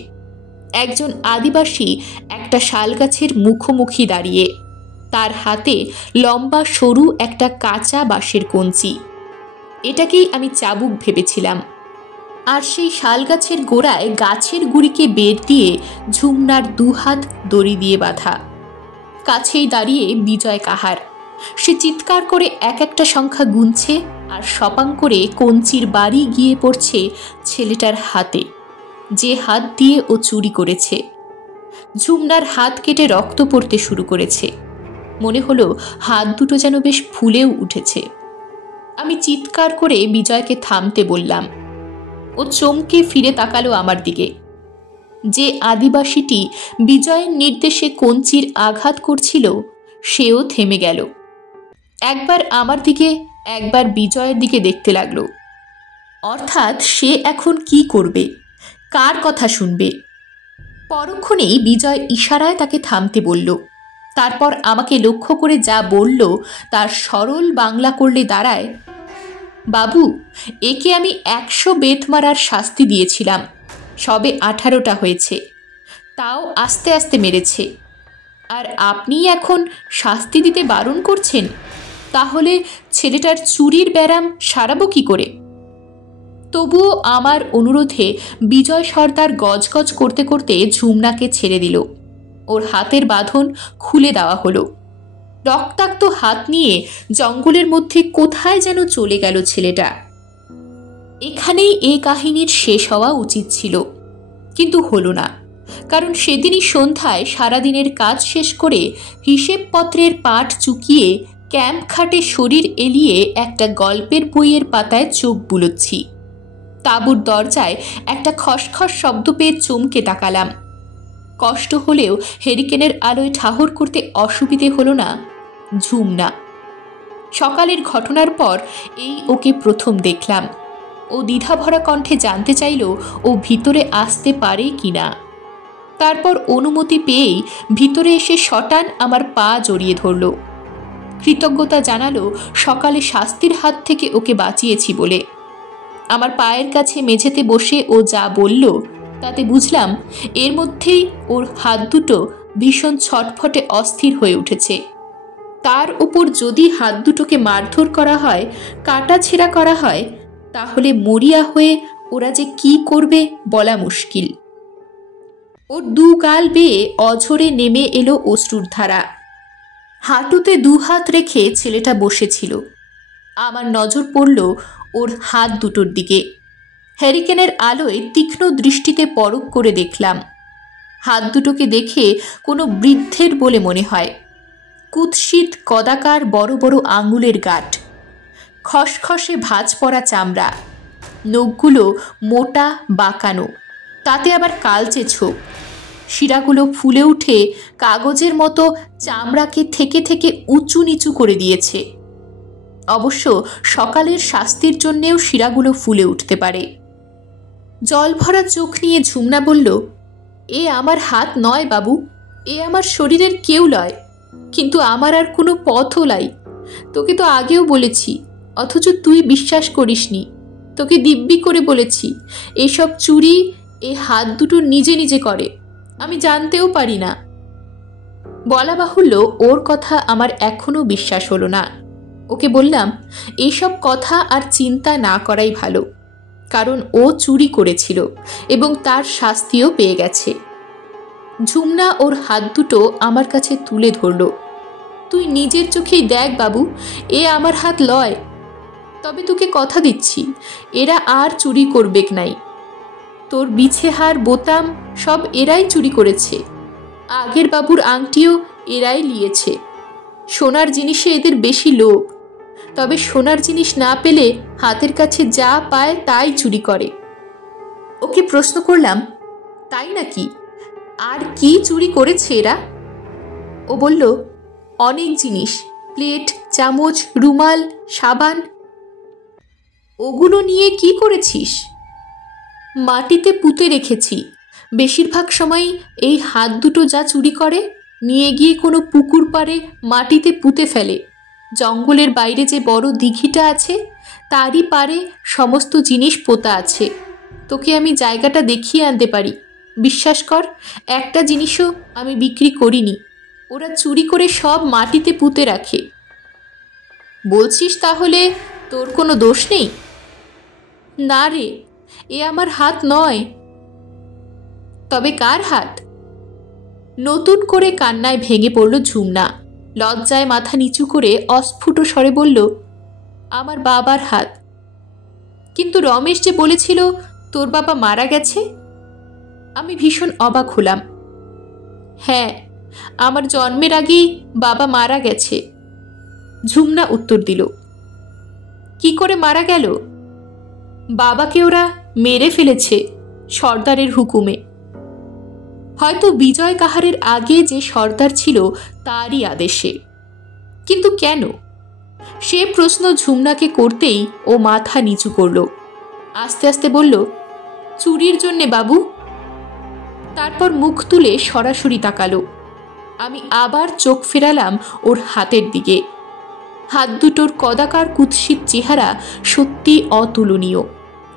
একজন আদিবাসী একটা শালগাছের মুখোমুখি দাঁড়িয়ে, তার হাতে লম্বা সরু একটা কাঁচা বাঁশের কঞ্চি। এটাকেই আমি চাবুক ভেবেছিলাম। আর সেই শালগাছের গোড়ায় গাছের গুড়িকে বের দিয়ে ঝুমনার দুহাত দড়ি দিয়ে বাঁধা। কাছেই দাঁড়িয়ে বিজয় কাহার। সে চিৎকার করে এক একটা সংখ্যা গুনছে আর সপাং করে কঞ্চির বাড়ি গিয়ে পড়ছে ছেলেটার হাতে, যে হাত দিয়ে ও চুরি করেছে। ঝুমনার হাত কেটে রক্ত পড়তে শুরু করেছে। মনে হলো হাত দুটো যেন বেশ ফুলেও উঠেছে। আমি চিৎকার করে বিজয়কে থামতে বললাম। ও চমকে ফিরে তাকালো আমার দিকে। যে আদিবাসীটি বিজয়ের নির্দেশে কঞ্চির আঘাত করছিল সেও থেমে গেল। একবার আমার দিকে, একবার বিজয়ের দিকে দেখতে লাগলো। অর্থাৎ সে এখন কি করবে, কার কথা শুনবে? পরক্ষণেই বিজয় ইশারায় তাকে থামতে বলল। তারপর আমাকে লক্ষ্য করে যা বলল তার সরল বাংলা করলে দাঁড়ায়, বাবু, একে আমি 100 বেত মারার শাস্তি দিয়েছিলাম, সবে 18টা হয়েছে, তাও আস্তে আস্তে মেরেছে, আর আপনি এখন শাস্তি দিতে বারণ করছেন? তাহলে ছেলেটার চুরির ব্যারাম সারাবো কি করে? তবুও আমার অনুরোধে বিজয় সর্দার গজগজ করতে করতে ঝুমনাকে ছেড়ে দিল। ওর হাতের বাঁধন খুলে দেওয়া হলো। রক্তাক্ত হাত নিয়ে জঙ্গলের মধ্যে কোথায় যেন চলে গেল ছেলেটা। এখানেই এই কাহিনীর শেষ হওয়া উচিত ছিল, কিন্তু হলো না। কারণ সেদিনই সন্ধ্যায় সারাদিনের কাজ শেষ করে হিসেবপত্রের পাট চুকিয়ে ক্যাম্প খাটে শরীর এলিয়ে একটা গল্পের বইয়ের পাতায় চোখ বুলোচ্ছি। তাঁবুর দরজায় একটা খসখস শব্দ পেয়ে চমকে তাকালাম। কষ্ট হলেও হেরিকেনের আলোয় ঠাহর করতে অসুবিধে হলো না। ঝুমনা। সকালের ঘটনার পর এই ওকে প্রথম দেখলাম। ও দ্বিধাভরা কণ্ঠে জানতে চাইল ও ভিতরে আসতে পারে কিনা। তারপর অনুমতি পেয়েই ভিতরে এসে শটান আমার পা জড়িয়ে ধরল। কৃতজ্ঞতা জানালো সকালে শাস্তির হাত থেকে ওকে বাঁচিয়েছি বলে। আমার পায়ের কাছে মেঝেতে বসে ও যা বলল তাতে বুঝলাম এর মধ্যেই ওর হাত দুটো ভীষণ ছটফটে অস্থির হয়ে উঠেছে। তার উপর যদি হাত দুটোকে মারধর করা হয়, কাটা ছেঁড়া করা হয়, তাহলে মরিয়া হয়ে ওরা যে কি করবে বলা মুশকিল। ওর দু গাল বেয়ে অঝরে নেমে এলো অশ্রুর ধারা। হাঁটুতে দুহাত রেখে ছেলেটা বসেছিল। আমার নজর পড়ল ওর হাত দুটোর দিকে। হ্যারিকেনের আলোয় তীক্ষ্ণ দৃষ্টিতে পরখ করে দেখলাম। হাত দুটোকে দেখে কোনো বৃদ্ধের বলে মনে হয়। কুৎসিত কদাকার বড় বড় আঙুলের গাঁট, খসখসে ভাঁজ পড়া চামড়া, নখগুলো মোটা বাঁকানো, তাতে আবার কালচে ছোপ। শিরাগুলো ফুলে উঠে কাগজের মতো চামড়াকে থেকে থেকে উঁচু নিচু করে দিয়েছে। অবশ্য সকালের শাস্তির জন্যেও শিরাগুলো ফুলে উঠতে পারে। জল ভরা চোখ নিয়ে ঝুমনা বলল, এ আমার হাত নয় বাবু, এ আমার শরীরের কেউ লয়, কিন্তু আমার আর কোনো পথও লাই। তোকে তো আগেও বলেছি, অথচ তুই বিশ্বাস করিসনি। তোকে দিব্যি করে বলেছি এসব চুরি এ হাত দুটো নিজে নিজে করে, আমি জানতেও পারি না। বলা বাহুল্য ওর কথা আমার এখনো বিশ্বাস হলো না। ওকে বললাম এইসব কথা আর চিন্তা না করাই ভালো, কারণ ও চুরি করেছিল এবং তার শাস্তিও পেয়ে গেছে। ঝুমনা ওর হাত দুটো আমার কাছে তুলে ধরল। তুই নিজের চোখেই দেখ বাবু, এ আমার হাত লয়। তবে তোকে কথা দিচ্ছি, এরা আর চুরি করবেক নাই। তোর বিছেহার বোতাম সব এরাই চুরি করেছে। আগের বাবুর আংটিও এরাই নিয়েছে। সোনার জিনিসে এদের বেশি লোভ, তবে সোনার জিনিস না পেলে হাতের কাছে যা পায় তাই চুরি করে। ওকে প্রশ্ন করলাম, তাই নাকি? আর কি চুরি করেছে এরা? ও বলল, অনেক জিনিস, প্লেট, চামচ, রুমাল, সাবান। ওগুলো নিয়ে কি করেছিস? মাটিতে পুঁতে রেখেছি। বেশিরভাগ সময় এই হাত দুটো যা চুরি করে নিয়ে গিয়ে কোনো পুকুর পাড়ে মাটিতে পুঁতে ফেলে। জঙ্গলের বাইরে যে বড় দিঘিটা আছে তারই পারে সমস্ত জিনিস পোতা আছে। তোকে আমি জায়গাটা দেখিয়ে আনতে পারি। বিশ্বাস কর, একটা জিনিসও আমি বিক্রি করিনি। ওরা চুরি করে সব মাটিতে পুঁতে রাখে। বলছিস তাহলে তোর কোনো দোষ নেই? না রে, এ আমার হাত নয়। তবে কার হাত? নতুন করে কান্নায় ভেঙে পড়ল ঝুমনা। লজ্জায় মাথা নিচু করে অস্ফুট স্বরে বলল, আমার বাবার হাত। কিন্তু রমেশ যে বলেছিল তোর বাবা মারা গেছে। আমি ভীষণ অবাক হলাম। হ্যাঁ, আমার জন্মের আগেই বাবা মারা গেছে। ঝুমনা উত্তর দিল। কি করে মারা গেল? বাবাকে ওরা মেরে ফেলেছে সর্দারের হুকুমে। হয়তো বিজয় কাহারের আগে যে সর্দার ছিল তারই আদেশে। কিন্তু কেন? সে প্রশ্ন ঝুমনাকে করতেই ও মাথা নিচু করল। আস্তে আস্তে বলল, চুরির জন্যে বাবু। তারপর মুখ তুলে সরাসরি তাকালো। আমি আবার চোখ ফেরালাম ওর হাতের দিকে। হাত দুটোর কদাকার কুৎসিত চেহারা সত্যি অতুলনীয়,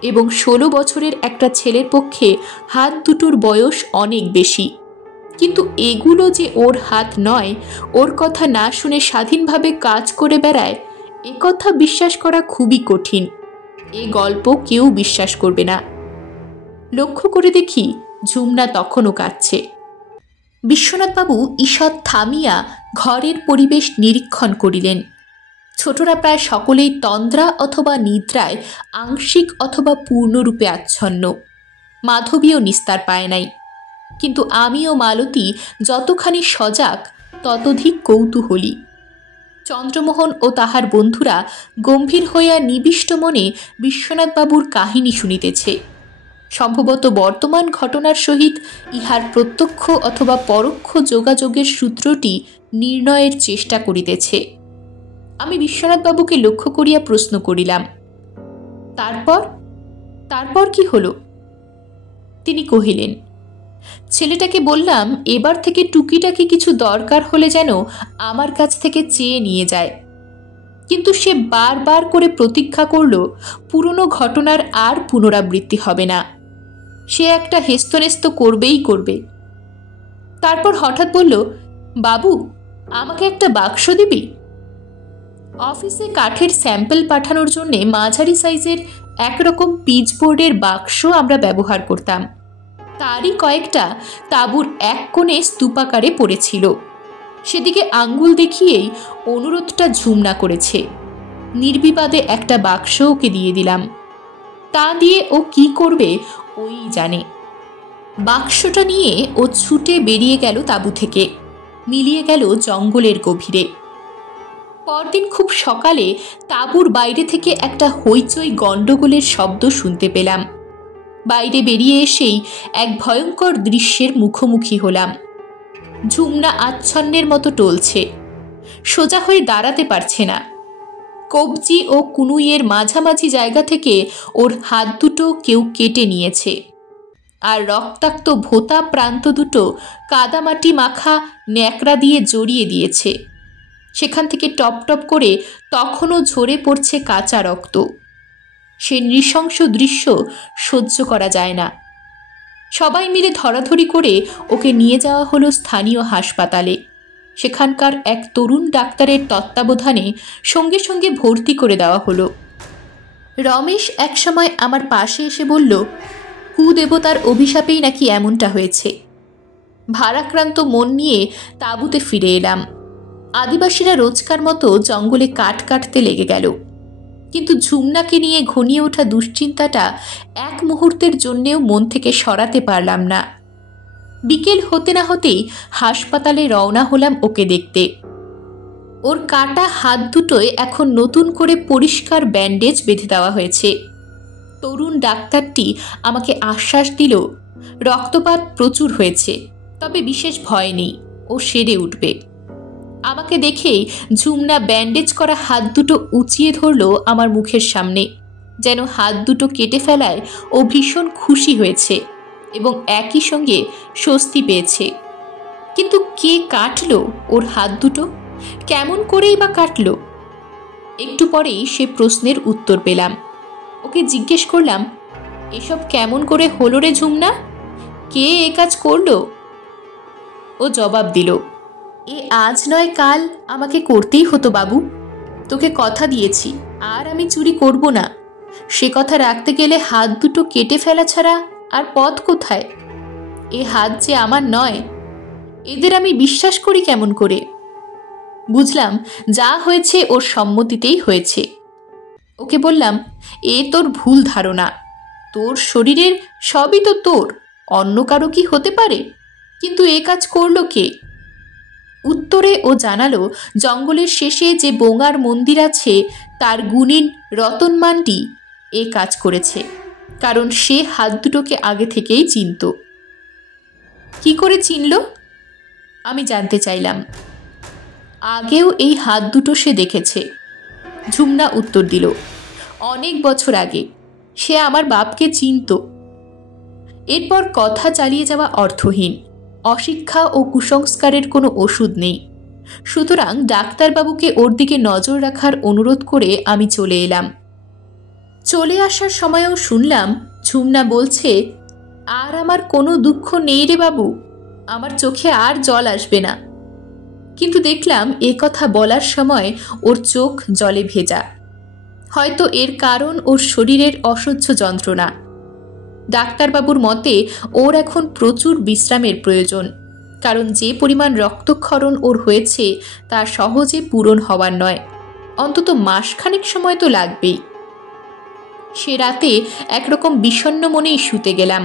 এবং 16 বছরের একটা ছেলের পক্ষে হাত দুটোর বয়স অনেক বেশি। কিন্তু এগুলো যে ওর হাত নয়, ওর কথা না শুনে স্বাধীনভাবে কাজ করে বেড়ায়, এ কথা বিশ্বাস করা খুবই কঠিন। এ গল্প কেউ বিশ্বাস করবে না। লক্ষ্য করে দেখি ঝুমনা তখনও কাঁদছে। বিশ্বনাথবাবু ঈষৎ থামিয়া ঘরের পরিবেশ নিরীক্ষণ করিলেন। ছোটরা প্রায় সকলেই তন্দ্রা অথবা নিদ্রায় আংশিক অথবা পূর্ণরূপে আচ্ছন্ন। মাধবীও নিস্তার পায় নাই। কিন্তু আমি ও মালতী যতখানি সজাগ ততোধিক কৌতূহলী। চন্দ্রমোহন ও তাহার বন্ধুরা গম্ভীর হইয়া নিবিষ্ট মনে বিশ্বনাথবাবুর কাহিনী শুনিতেছে। সম্ভবত বর্তমান ঘটনার সহিত ইহার প্রত্যক্ষ অথবা পরোক্ষ যোগাযোগের সূত্রটি নির্ণয়ের চেষ্টা করিতেছে। আমি বিশ্বনাথবাবুকে লক্ষ্য করিয়া প্রশ্ন করিলাম, তারপর কি হলো? তিনি কহিলেন, ছেলেটাকে বললাম এবার থেকে টুকিটাকি কিছু দরকার হলে যেন আমার কাছ থেকে চেয়ে নিয়ে যায়। কিন্তু সে বারবার করে প্রতিজ্ঞা করল পুরনো ঘটনার আর পুনরাবৃত্তি হবে না। সে একটা হেস্তনেস্ত করবেই করবে। তারপর হঠাৎ বলল, বাবু, আমাকে একটা বাক্স দিবি? অফিসে কাঠের স্যাম্পল পাঠানোর জন্য মাঝারি সাইজের একরকম পিচবোর্ডের বাক্স আমরা ব্যবহার করতাম। তারই কয়েকটা তাঁবুর এক কোণে স্তূপাকারে পড়েছিল। সেদিকে আঙ্গুল দেখিয়েই অনুরোধটা ঝুমনা করেছে। নির্বিবাদে একটা বাক্স ওকে দিয়ে দিলাম। তা দিয়ে ও কি করবে ওই জানে। বাক্সটা নিয়ে ও ছুটে বেরিয়ে গেল তাঁবু থেকে, মিলিয়ে গেল জঙ্গলের গভীরে। পরদিন খুব সকালে তাঁবুর বাইরে থেকে একটা হইচই গণ্ডগোলের শব্দ শুনতে পেলাম। বাইরে বেরিয়ে এসেই এক ভয়ঙ্কর দৃশ্যের মুখোমুখি হলাম। ঝুমনা আচ্ছন্নের মতো টলছে, সোজা হয়ে দাঁড়াতে পারছে না। কবজি ও কুনুইয়ের মাঝামাঝি জায়গা থেকে ওর হাত দুটো কেউ কেটে নিয়েছে, আর রক্তাক্ত ভোঁতা প্রান্ত দুটো কাদামাটি মাখা ন্যাকড়া দিয়ে জড়িয়ে দিয়েছে। সেখান থেকে টপ টপ করে তখনও ঝরে পড়ছে কাঁচা রক্ত। সে নৃশংস দৃশ্য সহ্য করা যায় না। সবাই মিলে ধরাধরি করে ওকে নিয়ে যাওয়া হলো স্থানীয় হাসপাতালে। সেখানকার এক তরুণ ডাক্তারের তত্ত্বাবধানে সঙ্গে সঙ্গে ভর্তি করে দেওয়া হলো। রমেশ একসময় আমার পাশে এসে বলল, কুদেবতার অভিশাপেই নাকি এমনটা হয়েছে। ভারাক্রান্ত মন নিয়ে তাঁবুতে ফিরে এলাম। আদিবাসীরা রোজকার মতো জঙ্গলে কাঠ কাটতে লেগে গেল। কিন্তু ঝুমনাকে নিয়ে ঘনিয়ে ওঠা দুশ্চিন্তাটা এক মুহূর্তের জন্যেও মন থেকে সরাতে পারলাম না। বিকেল হতে না হতেই হাসপাতালে রওনা হলাম ওকে দেখতে। ওর কাটা হাত দুটোয় এখন নতুন করে পরিষ্কার ব্যান্ডেজ বেঁধে দেওয়া হয়েছে। তরুণ ডাক্তারটি আমাকে আশ্বাস দিল, রক্তপাত প্রচুর হয়েছে, তবে বিশেষ ভয় নেই, ও সেরে উঠবে। আমাকে দেখেই ঝুমনা ব্যান্ডেজ করা হাত দুটো উঁচিয়ে ধরল আমার মুখের সামনে, যেন হাত দুটো কেটে ফেলায় ও ভীষণ খুশি হয়েছে এবং একই সঙ্গে স্বস্তি পেয়েছে। কিন্তু কে কাটল ওর হাত দুটো? কেমন করেই বা কাটল? একটু পরেই সে প্রশ্নের উত্তর পেলাম। ওকে জিজ্ঞেস করলাম, এসব কেমন করে হলো রে ঝুমনা? কে এ কাজ করলো? ও জবাব দিল, এ আজ নয় কাল আমাকে করতেই হতো বাবু। তোকে কথা দিয়েছি, আর আমি চুরি করব না। সে কথা রাখতে গেলে হাত দুটো কেটে ফেলা ছাড়া আর পথ কোথায়? এ হাত যে আমার নয়, এদের আমি বিশ্বাস করি কেমন করে? বুঝলাম যা হয়েছে ওর সম্মতিতেই হয়েছে। ওকে বললাম, এ তোর ভুল ধারণা। তোর শরীরের সবই তো তোর, অন্য কারো কি হতে পারে? কিন্তু এ কাজ করলো কে? উত্তরে ও জানালো, জঙ্গলের শেষে যে বোঙার মন্দির আছে তার গুণিন রতন মান্ডি এ কাজ করেছে, কারণ সে হাত দুটোকে আগে থেকেই চিনত। কি করে চিনল? আমি জানতে চাইলাম। আগেও এই হাত দুটো সে দেখেছে। ঝুমনা উত্তর দিল, অনেক বছর আগে সে আমার বাপকে চিনত। এরপর কথা চালিয়ে যাওয়া অর্থহীন। অশিক্ষা ও কুসংস্কারের কোনো ওষুধ নেই। সুতরাং ডাক্তারবাবুকে ওর দিকে নজর রাখার অনুরোধ করে আমি চলে এলাম। চলে আসার সময়ও শুনলাম ঝুমনা বলছে, আর আমার কোনো দুঃখ নেই রে বাবু, আমার চোখে আর জল আসবে না। কিন্তু দেখলাম এ কথা বলার সময় ওর চোখ জলে ভেজা। হয়তো এর কারণ ওর শরীরের অসহ্য যন্ত্রণা। ডাক্তারবাবুর মতে ওর এখন প্রচুর বিশ্রামের প্রয়োজন, কারণ যে পরিমাণ রক্তক্ষরণ ওর হয়েছে তা সহজে পূরণ হওয়ার নয়, অন্তত মাসখানেক সময় তো লাগবেই। সে রাতে একরকম বিষণ্ণ মনেই শুতে গেলাম।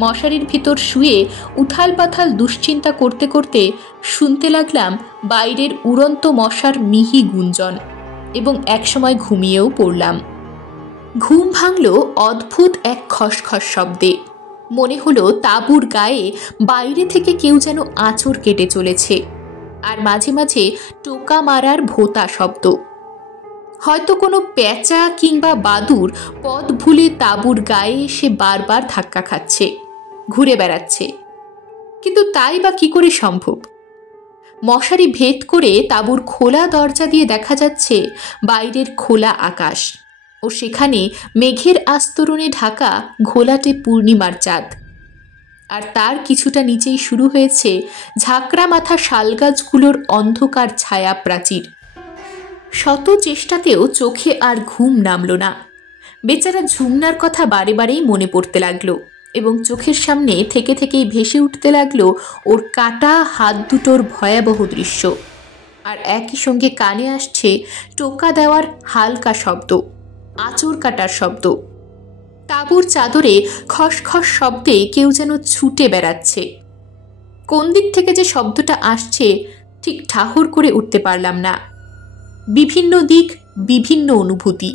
মশারির ভিতর শুয়ে উথাল পাথাল দুশ্চিন্তা করতে করতে শুনতে লাগলাম বাইরের উড়ন্ত মশার মিহি গুঞ্জন, এবং একসময় ঘুমিয়েও পড়লাম। ঘুম ভাঙল অদ্ভুত এক খসখস শব্দে। মনে হলো তাঁবুর গায়ে বাইরে থেকে কেউ যেন আঁচড় কেটে চলেছে, আর মাঝে মাঝে টোকা মারার ভোঁতা শব্দ। হয়তো কোনো প্যাঁচা কিংবা বাদুড় পথ ভুলে তাঁবুর গায়ে এসে বারবার ধাক্কা খাচ্ছে, ঘুরে বেড়াচ্ছে। কিন্তু তাই বা কি করে সম্ভব? মশারি ভেদ করে তাঁবুর খোলা দরজা দিয়ে দেখা যাচ্ছে বাইরের খোলা আকাশ, ও সেখানে মেঘের আস্তরণে ঢাকা ঘোলাটে পূর্ণিমার চাঁদ। আর তার কিছুটা নিচেই শুরু হয়েছে ঝাঁকড়া মাথা শালগাছগুলোর অন্ধকার ছায়া প্রাচীর। শত চেষ্টাতেও চোখে আর ঘুম নামল না। বেচারা ঝুমনার কথা বারে বারেই মনে পড়তে লাগলো, এবং চোখের সামনে থেকে থেকেই ভেসে উঠতে লাগলো ওর কাটা হাত দুটোর ভয়াবহ দৃশ্য। আর একই সঙ্গে কানে আসছে টোকা দেওয়ার হালকা শব্দ, আঁচড় কাটার শব্দ। তাঁবুর চাদরে খসখস শব্দে কেউ যেন ছুটে বেড়াচ্ছে। কোন দিক থেকে যে শব্দটা আসছে ঠিক ঠাহর করে উঠতে পারলাম না। বিভিন্ন দিক, বিভিন্ন অনুভূতি,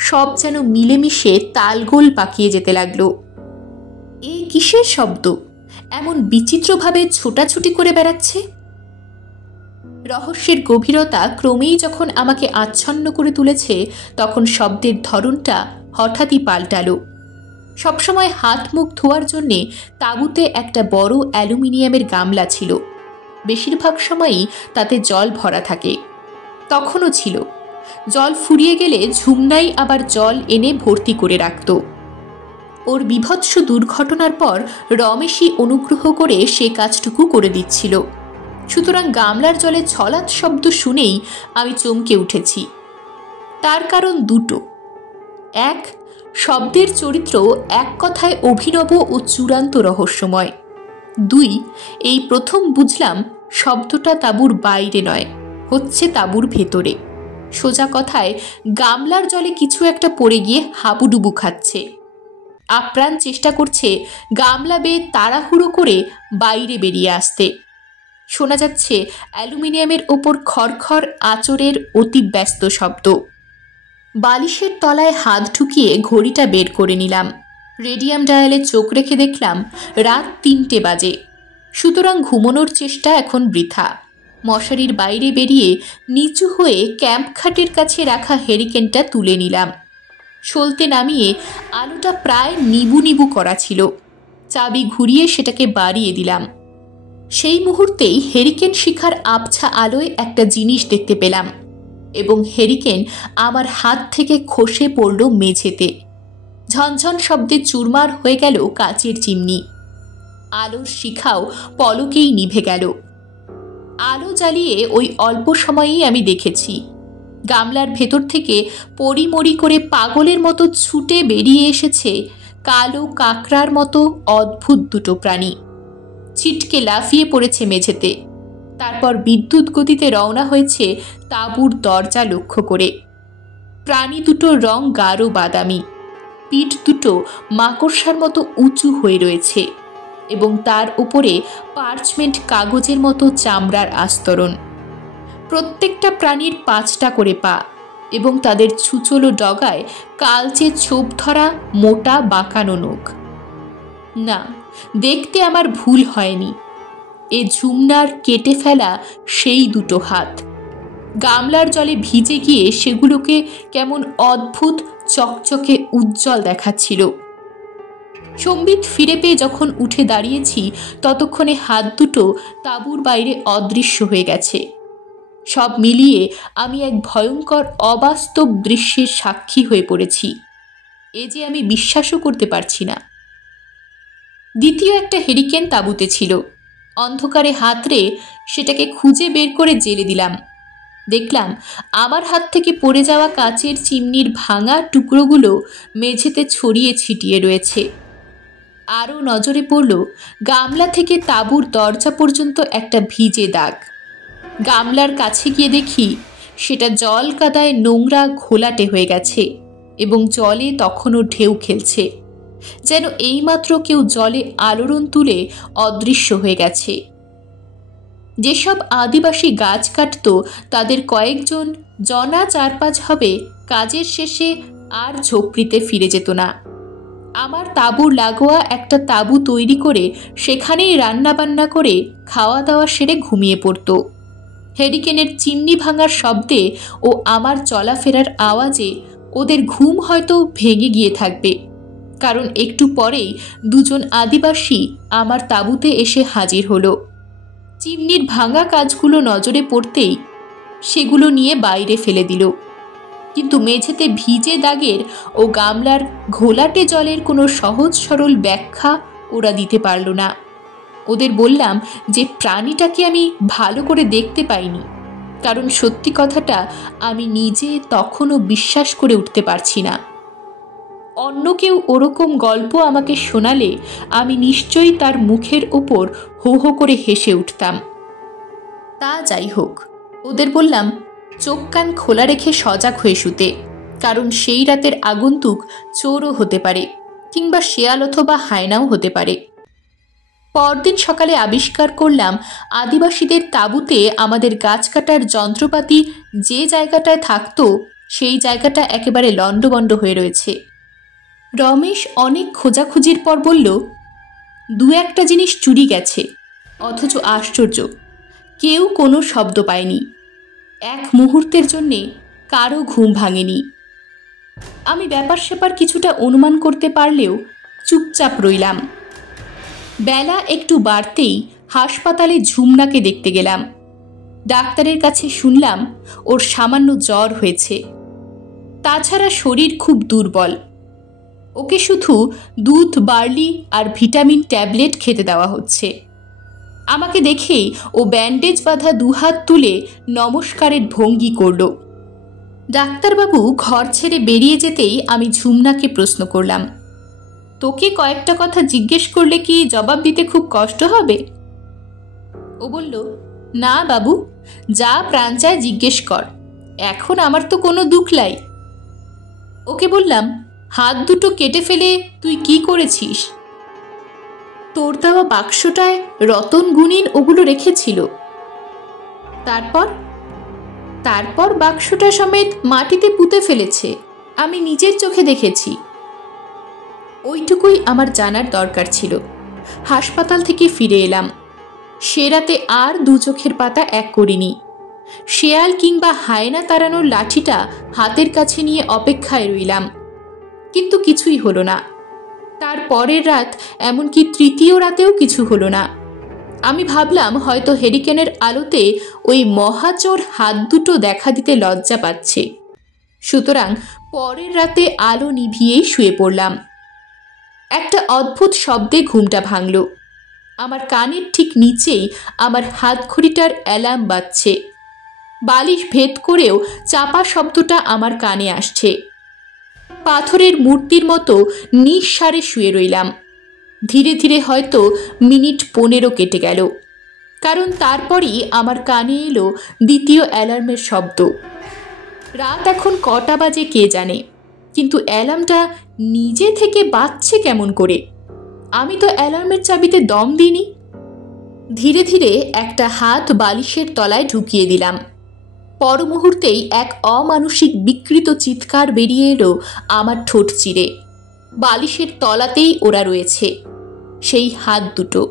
সব যেন মিলেমিশে তালগোল পাকিয়ে যেতে লাগলো। এই কিসের শব্দ এমন বিচিত্রভাবে ছোটাছুটি করে বেড়াচ্ছে? রহস্যের গভীরতা ক্রমেই যখন আমাকে আচ্ছন্ন করে তুলেছে, তখন শব্দের ধরনটা হঠাৎই পাল্টালো। সবসময় হাত মুখ ধোয়ার জন্যে তাঁবুতে একটা বড় অ্যালুমিনিয়ামের গামলা ছিল। বেশিরভাগ সময়ই তাতে জল ভরা থাকে। তখনও ছিল। জল ফুরিয়ে গেলে ঝুমনাই আবার জল এনে ভর্তি করে রাখত। ওর বিভৎস দুর্ঘটনার পর রমেশই অনুগ্রহ করে সে কাজটুকু করে দিচ্ছিল। সুতরাং গামলার জলে ছলাৎ শব্দ শুনেই আমি চমকে উঠেছি। তার কারণ দুটো। এক, শব্দের চরিত্র এক কথায় অভিনব ও চূড়ান্ত রহস্যময়। দুই, এই প্রথম বুঝলাম শব্দটা তাঁবুর বাইরে নয়, হচ্ছে তাঁবুর ভেতরে। সোজা কথায় গামলার জলে কিছু একটা পড়ে গিয়ে হাবুডুবু খাচ্ছে, আপ্রাণ চেষ্টা করছে গামলা বেয়ে তাড়াহুড়ো করে বাইরে বেরিয়ে আসতে। শোনা যাচ্ছে অ্যালুমিনিয়ামের ওপর খড়খড় আঁচড়ের অতি ব্যস্ত শব্দ। বালিশের তলায় হাত ঢুকিয়ে ঘড়িটা বের করে নিলাম। রেডিয়াম ডায়ালে চোখ রেখে দেখলাম রাত 3টে বাজে। সুতরাং ঘুমানোর চেষ্টা এখন বৃথা। মশারির বাইরে বেরিয়ে নিচু হয়ে ক্যাম্প খাটের কাছে রাখা হেরিকেনটা তুলে নিলাম। সলতে নামিয়ে আলোটা প্রায় নিবু নিবু করা ছিল। চাবি ঘুরিয়ে সেটাকে বাড়িয়ে দিলাম। সেই মুহূর্তেই হেরিকেন শিখার আবছা আলোয় একটা জিনিস দেখতে পেলাম। এবং হেরিকেন আমার হাত থেকে খসে পড়ল মেঝেতে। ঝনঝন শব্দে চুরমার হয়ে গেল কাচের চিমনি। আলোর শিখাও পলকেই নিভে গেল। আলো জ্বালিয়ে ওই অল্প সময়েই আমি দেখেছি গামলার ভেতর থেকে পরিমরি করে পাগলের মতো ছুটে বেরিয়ে এসেছে কালো কাকড়ার মতো অদ্ভুত দুটো প্রাণী। ছিটকে লাফিয়ে পড়েছে মেঝেতে। তারপর বিদ্যুৎ গতিতে রওনা হয়েছে তাঁবুর দরজা লক্ষ্য করে। প্রাণী দুটোর রং গাঢ় বাদামি, পিঠ দুটো মাকড়সার মতো উঁচু হয়ে রয়েছে এবং তার উপরে পার্চমেন্ট কাগজের মতো চামড়ার আস্তরণ। প্রত্যেকটা প্রাণীর 5টা করে পা এবং তাদের ছুচলো ডগায় কালচে ছোপ ধরা মোটা বাঁকানো নখ। না, দেখতে আমার ভুল হয়নি। এ ঝুমনার কেটে ফেলা সেই দুটো হাত গামলার জলে ভিজে গিয়ে সেগুলোকে কেমন অদ্ভুত চকচকে উজ্জ্বল দেখাচ্ছিল। সম্বিত ফিরে পেয়ে যখন উঠে দাঁড়িয়েছি ততক্ষণে হাত দুটো তাঁবুর বাইরে অদৃশ্য হয়ে গেছে। সব মিলিয়ে আমি এক ভয়ঙ্কর অবাস্তব দৃশ্যের সাক্ষী হয়ে পড়েছি। এ যে আমি বিশ্বাসও করতে পারছি না। দ্বিতীয় একটা হেরিকেন তাঁবুতে ছিল। অন্ধকারে হাতড়ে সেটাকে খুঁজে বের করে জেলে দিলাম। দেখলাম আমার হাত থেকে পড়ে যাওয়া কাচের চিমনির ভাঙা টুকরোগুলো মেঝেতে ছড়িয়ে ছিটিয়ে রয়েছে। আরও নজরে পড়ল গামলা থেকে তাঁবুর দরজা পর্যন্ত একটা ভিজে দাগ। গামলার কাছে গিয়ে দেখি সেটা জল কাদায় নোংরা ঘোলাটে হয়ে গেছে এবং জলে তখনও ঢেউ খেলছে, যেন এইমাত্র কেউ জলে আলোড়ন তুলে অদৃশ্য হয়ে গেছে। যেসব আদিবাসী গাছ কাটত তাদের কয়েকজন জনা 4-5 হবে কাজের শেষে আর ঝোপড়িতে ফিরে যেত না। আমার তাঁবুর লাগোয়া একটা তাঁবু তৈরি করে সেখানেই রান্নাবান্না করে খাওয়া দাওয়া সেরে ঘুমিয়ে পড়ত। হেরিকেনের চিমনি ভাঙার শব্দে ও আমার চলাফেরার আওয়াজে ওদের ঘুম হয়তো ভেঙে গিয়ে থাকবে, কারণ একটু পরেই দুজন আদিবাসী আমার তাঁবুতে এসে হাজির হলো। চিমনির ভাঙা কাজগুলো নজরে পড়তেই সেগুলো নিয়ে বাইরে ফেলে দিল, কিন্তু মেঝেতে ভিজে দাগের ও গামলার ঘোলাটে জলের কোনো সহজ সরল ব্যাখ্যা ওরা দিতে পারল না। ওদের বললাম যে প্রাণীটাকে আমি ভালো করে দেখতে পাইনি, কারণ সত্যি কথাটা আমি নিজে তখনও বিশ্বাস করে উঠতে পারছি না। অন্য কেউ ওরকম গল্প আমাকে শোনালে আমি নিশ্চয়ই তার মুখের ওপর হো হো করে হেসে উঠতাম। তা যাই হোক, ওদের বললাম চোখ কান খোলা রেখে সজাগ হয়ে শুতে, কারণ সেই রাতের আগন্তুক চোরও হতে পারে, কিংবা শেয়াল অথবা হায়নাও হতে পারে। পরদিন সকালে আবিষ্কার করলাম আদিবাসীদের তাঁবুতে আমাদের গাছ কাটার যন্ত্রপাতি যে জায়গাটায় থাকতো সেই জায়গাটা একেবারে লণ্ডভণ্ড হয়ে রয়েছে। রমেশ অনেক খোঁজাখুঁজির পর বলল, 2-1টা জিনিস চুরি গেছে, অথচ আশ্চর্য, কেউ কোনো শব্দ পায়নি। এক মুহূর্তের জন্যে কারো ঘুম ভাঙেনি। আমি ব্যাপার স্যাপার কিছুটা অনুমান করতে পারলেও চুপচাপ রইলাম। বেলা একটু বাড়তেই হাসপাতালে ঝুমনাকে দেখতে গেলাম। ডাক্তারের কাছে শুনলাম ওর সামান্য জ্বর হয়েছে, তাছাড়া শরীর খুব দুর্বল। ওকে শুধু দুধ, বার্লি আর ভিটামিন ট্যাবলেট খেতে দেওয়া হচ্ছে। আমাকে দেখেই ও ব্যান্ডেজ বাঁধা 2 হাত তুলে নমস্কারের ভঙ্গি করল। ডাক্তারবাবু ঘর ছেড়ে বেরিয়ে যেতেই আমি ঝুমনাকে প্রশ্ন করলাম, তোকে কয়েকটা কথা জিজ্ঞেস করলে কি জবাব দিতে খুব কষ্ট হবে? ও বলল, না বাবু, যা প্রাণ চায় জিজ্ঞেস কর, এখন আমার তো কোনো দুঃখ নাই। ওকে বললাম, হাত দুটো কেটে ফেলে তুই কি করেছিস? তোর দেওয়া বাক্সটায় রতন গুণিন ওগুলো রেখেছিল। তারপর বাক্সটা সমেত মাটিতে পুঁতে ফেলেছে, আমি নিজের চোখে দেখেছি। ওইটুকুই আমার জানার দরকার ছিল। হাসপাতাল থেকে ফিরে এলাম। সে রাতে আর 2 চোখের পাতা এক করিনি। শেয়াল কিংবা হায়না তাড়ানোর লাঠিটা হাতের কাছে নিয়ে অপেক্ষায় রইলাম, কিন্তু কিছুই হলো না। তার পরের রাত, এমনকি 3য় রাতেও কিছু হলো না। আমি ভাবলাম হয়তো হেরিকেনের আলোতে ওই মহাচোর হাত দুটো দেখা দিতে লজ্জা পাচ্ছে। সুতরাং পরের রাতে আলো নিভিয়েই শুয়ে পড়লাম। একটা অদ্ভুত শব্দে ঘুমটা ভাঙল। আমার কানের ঠিক নিচেই আমার হাতঘড়িটার অ্যালার্ম বাজছে। বালিশ ভেদ করেও চাপা শব্দটা আমার কানে আসছে। পাথরের মূর্তির মতো নিঃসাড়ে শুয়ে রইলাম। ধীরে ধীরে হয়তো মিনিট 15 কেটে গেল, কারণ তারপরই আমার কানে এলো দ্বিতীয় অ্যালার্মের শব্দ। রাত এখন কটা বাজে কে জানে, কিন্তু অ্যালার্মটা নিজে থেকে বাজছে কেমন করে? আমি তো অ্যালার্মের চাবিতে দম দিইনি। ধীরে ধীরে একটা হাত বালিশের তলায় ঢুকিয়ে দিলাম। পর মুহূর্তেই এক অমানসিক বিকৃত চিৎকার বেরিয়ে এলো আমার ঠোঁট চিরে। বালিশের তলাতেই ওরা রয়েছে, সেই হাত দুটো,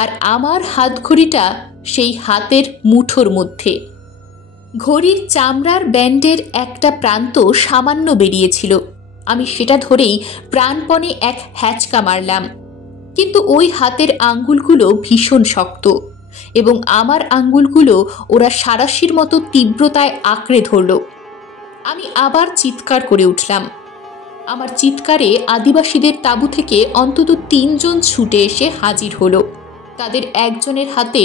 আর আমার হাতঘড়িটা সেই হাতের মুঠোর মধ্যে। ঘড়ির চামড়ার ব্যান্ডের একটা প্রান্ত সামান্য বেরিয়েছিল। আমি সেটা ধরেই প্রাণপণে এক হ্যাচকা মারলাম, কিন্তু ওই হাতের আঙ্গুলগুলো ভীষণ শক্ত এবং আমার আঙ্গুলগুলো ওরা সাঁড়াশির মতো তীব্রতায় আঁকড়ে ধরল। আমি আবার চিৎকার করে উঠলাম। আমার চিৎকারে আদিবাসীদের তাঁবু থেকে অন্তত 3 জন ছুটে এসে হাজির হলো। তাদের একজনের হাতে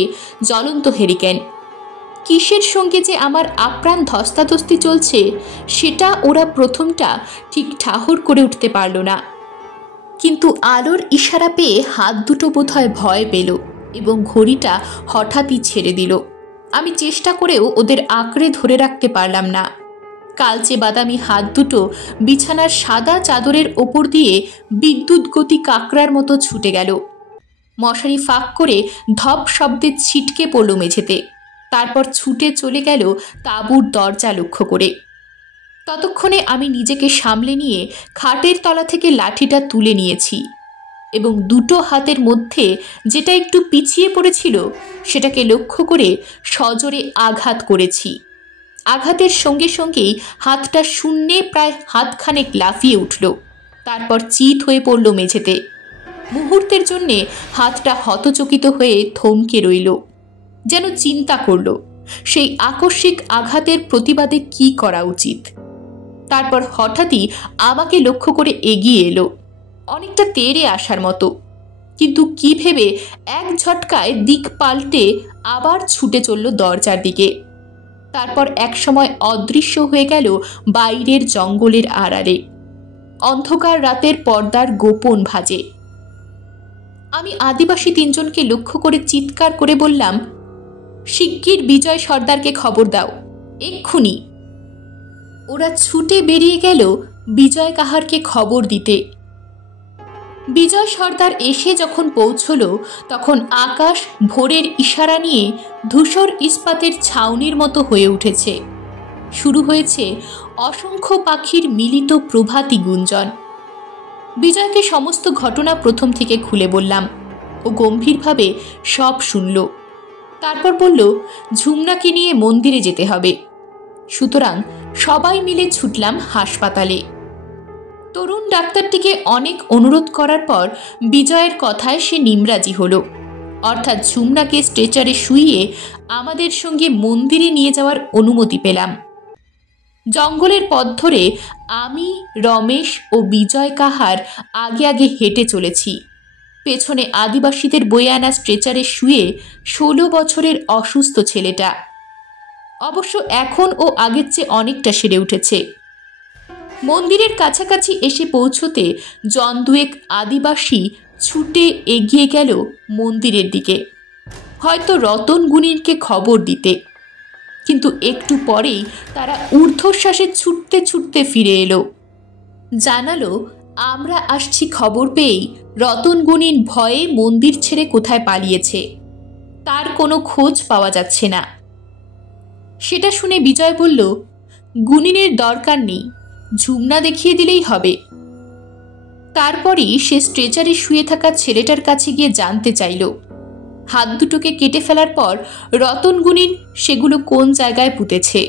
জ্বলন্ত হেরিকেন। কিসের সঙ্গে যে আমার আপ্রাণ ধস্তাধস্তি চলছে সেটা ওরা প্রথমটা ঠিক ঠাহর করে উঠতে পারল না। কিন্তু আলোর ইশারা পেয়ে হাত দুটো বোধহয় ভয় পেল এবং ঘড়িটা হঠাৎই ছেড়ে দিল। আমি চেষ্টা করেও ওদের আঁকড়ে ধরে রাখতে পারলাম না। কালচে বাদামি হাত দুটো বিছানার সাদা চাদরের ওপর দিয়ে বিদ্যুৎ গতি কাঁকড়ার মতো ছুটে গেল। মশারি ফাঁক করে ধপ শব্দে ছিটকে পড়ল মেঝেতে। তারপর ছুটে চলে গেল তাঁবুর দরজা লক্ষ্য করে। ততক্ষণে আমি নিজেকে সামলে নিয়ে খাটের তলা থেকে লাঠিটা তুলে নিয়েছি এবং দুটো হাতের মধ্যে যেটা একটু পিছিয়ে পড়েছিল সেটাকে লক্ষ্য করে সজোরে আঘাত করেছি। আঘাতের সঙ্গে সঙ্গেই হাতটা শূন্যে প্রায় হাতখানেক লাফিয়ে উঠল, তারপর চিত হয়ে পড়ল মেঝেতে। মুহূর্তের জন্যে হাতটা হতচকিত হয়ে থমকে রইল, যেন চিন্তা করল সেই আকস্মিক আঘাতের প্রতিবাদে কি করা উচিত। তারপর হঠাৎই আমাকে লক্ষ্য করে এগিয়ে এলো, অনেকটা তেড়ে আসার মতো, কিন্তু কি ভেবে এক ঝটকায় দিক পাল্টে আবার ছুটে চলল দরজার দিকে। তারপর একসময় অদৃশ্য হয়ে গেল বাইরের জঙ্গলের আড়ালে, অন্ধকার রাতের পর্দার গোপন ভাঁজে। আমি আদিবাসী 3 জনকে লক্ষ্য করে চিৎকার করে বললাম, শিগগির বিজয় সর্দারকে খবর দাও, এক্ষুনি। ওরা ছুটে বেরিয়ে গেল বিজয় কাহারকে খবর দিতে। বিজয় সর্দার এসে যখন পৌঁছল তখন আকাশ ভোরের ইশারা নিয়ে ধূসর ইস্পাতের ছাউনির মতো হয়ে উঠেছে। শুরু হয়েছে অসংখ্য পাখির মিলিত প্রভাতী গুঞ্জন। বিজয়কে সমস্ত ঘটনা প্রথম থেকে খুলে বললাম। ও গম্ভীরভাবে সব শুনল। তারপর বলল, ঝুমনাকে নিয়ে মন্দিরে যেতে হবে। সুতরাং সবাই মিলে ছুটলাম হাসপাতালে। তরুণ ডাক্তারটিকে অনেক অনুরোধ করার পর বিজয়ের কথায় সে নিমরাজি হলো, অর্থাৎ ঝুমনাকে স্ট্রেচারে শুইয়ে আমাদের সঙ্গে মন্দিরে নিয়ে যাওয়ার অনুমতি পেলাম। জঙ্গলের পথ ধরে আমি, রমেশ ও বিজয় কাহার আগে আগে হেঁটে চলেছি। পেছনে আদিবাসীদের বয়ে আনা স্ট্রেচারে শুয়ে 16 বছরের অসুস্থ ছেলেটা। অবশ্য এখন ও আগের চেয়ে অনেকটা সেরে উঠেছে। মন্দিরের কাছাকাছি এসে পৌঁছতে 2 আদিবাসী ছুটে এগিয়ে গেল মন্দিরের দিকে, হয়তো রতন গুণীনকে খবর দিতে। কিন্তু একটু পরেই তারা ঊর্ধ্বশ্বাসে ছুটতে ছুটতে ফিরে এলো, জানালো আমরা আসছি খবর পেয়েই রতন গুণীন ভয়ে মন্দির ছেড়ে কোথায় পালিয়েছে, তার কোনো খোঁজ পাওয়া যাচ্ছে না। সেটা শুনে বিজয় বলল, গুণীনের দরকার নেই, ঝুমনা দেখিয়ে দিলেই হবে। তারপরই সে স্ট্রেচারে শুয়ে থাকা ছেলেটার কাছে গিয়ে জানতে চাইল, হাত দুটোকে কেটে ফেলার পর রতন গুণীন সেগুলো কোন জায়গায় পুঁতেছে।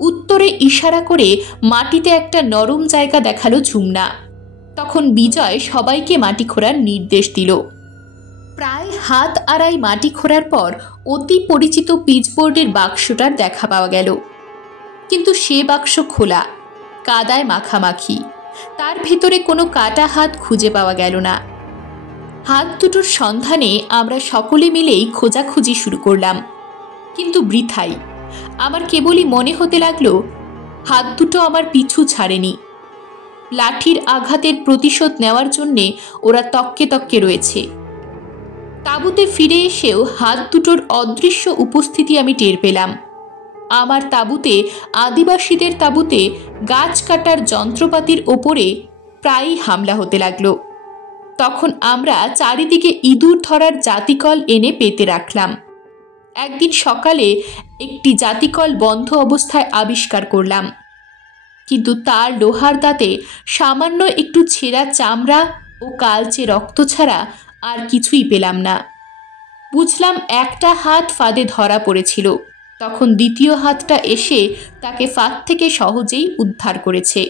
উত্তরে ইশারা করে মাটিতে একটা নরম জায়গা দেখালো ঝুমনা। তখন বিজয় সবাইকে মাটি খোঁড়ার নির্দেশ দিল। প্রায় হাত আড়াই মাটি খোঁড়ার পর অতি পরিচিত পিচবোর্ডের বাক্সটার দেখা পাওয়া গেল, কিন্তু সে বাক্স খোলা, কাদায় মাখামাখি, তার ভেতরে কোনো কাটা হাত খুঁজে পাওয়া গেল না। হাত দুটোর সন্ধানে আমরা সকলে মিলেই খোঁজাখুঁজি শুরু করলাম, কিন্তু বৃথাই। আমার কেবলই মনে হতে লাগলো হাত দুটো আমার পিছু ছাড়েনি। লাঠির আঘাতের প্রতিশোধ নেওয়ার জন্যে ওরা তককে তককে রয়েছে। তাঁবুতে ফিরে এসেও হাত দুটোর অদৃশ্য উপস্থিতি আমি টের পেলাম। আমার তাঁবুতে, আদিবাসীদের তাঁবুতে গাছ কাটার যন্ত্রপাতির ওপরে প্রায়ই হামলা হতে লাগলো। তখন আমরা চারিদিকে ইঁদুর ধরার জাতিকল এনে পেতে রাখলাম। একদিন সকালে একটি জাতিকল বন্ধ অবস্থায় আবিষ্কার করলাম, কিন্তু তার লোহার দাঁতে সামান্য একটু ছেঁড়া চামড়া ও কালচে রক্ত ছাড়া আর কিছুই পেলাম না। বুঝলাম একটা হাত ফাঁদে ধরা পড়েছিল। তখন দ্বিতীয় হাতটা এসে তাকে ফাঁদ থেকে সহজেই উদ্ধার করেছে।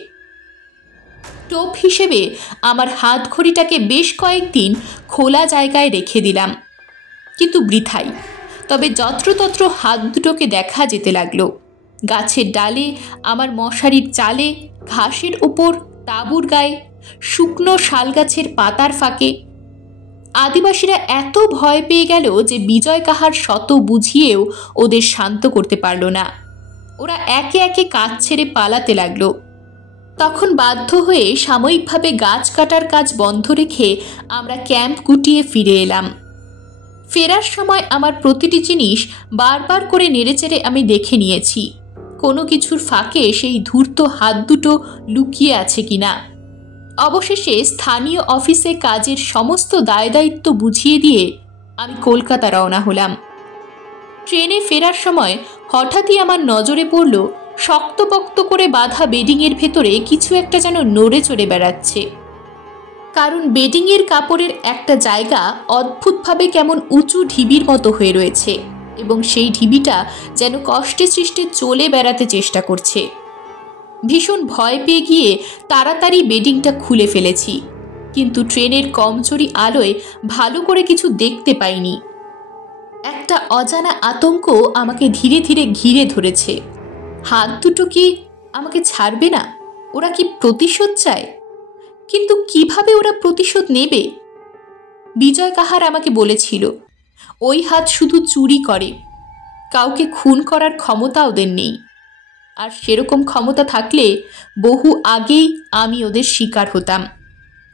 টোপ হিসেবে আমার হাত ঘড়িটাকে বেশ কয়েকদিন খোলা জায়গায় রেখে দিলাম, কিন্তু বৃথাই। তবে যত্রতত্র হাত দুটোকে দেখা যেতে লাগলো। গাছের ডালে, আমার মশারির চালে, ঘাসের ওপর, তাঁবুর গায়ে, শুকনো শালগাছের পাতার ফাঁকে। আদিবাসীরা এত ভয় পেয়ে গেল যে বিজয় কাহার শত বুঝিয়েও ওদের শান্ত করতে পারল না। ওরা একে একে কাজ ছেড়ে পালাতে লাগলো। তখন বাধ্য হয়ে সাময়িকভাবে গাছ কাটার কাজ বন্ধ রেখে আমরা ক্যাম্প গুটিয়ে ফিরে এলাম। ফেরার সময় আমার প্রতিটি জিনিস বারবার করে নেড়েচেড়ে আমি দেখে নিয়েছি, কোনো কিছুর ফাঁকে সেই ধূর্ত হাত দুটো লুকিয়ে আছে কিনা। অবশেষে স্থানীয় অফিসে কাজের সমস্ত দায়দায়িত্ব বুঝিয়ে দিয়ে আমি কলকাতা রওনা হলাম। ট্রেনে ফেরার সময় হঠাৎই আমার নজরে পড়ল শক্তপোক্ত করে বাঁধা বেডিংয়ের ভেতরে কিছু একটা যেন নড়ে চড়ে বেড়াচ্ছে। কারণ বেডিংয়ের কাপড়ের একটা জায়গা অদ্ভুতভাবে কেমন উঁচু ঢিবির মতো হয়ে রয়েছে, এবং সেই ঢিবিটা যেন কষ্টে সৃষ্টে চলে বেড়াতে চেষ্টা করছে। ভীষণ ভয় পেয়ে গিয়ে তাড়াতাড়ি বেডিংটা খুলে ফেলেছি, কিন্তু ট্রেনের কমজোরি আলোয় ভালো করে কিছু দেখতে পাইনি। একটা অজানা আতঙ্ক আমাকে ধীরে ধীরে ঘিরে ধরেছে। হাত দুটো কি আমাকে ছাড়বে না? ওরা কি প্রতিশোধ চায়? কিন্তু কিভাবে ওরা প্রতিশোধ নেবে? বিজয় কাহার আমাকে বলেছিল ওই হাত শুধু চুরি করে, কাউকে খুন করার ক্ষমতা ওদের নেই। আর সেরকম ক্ষমতা থাকলে বহু আগেই আমি ওদের শিকার হতাম।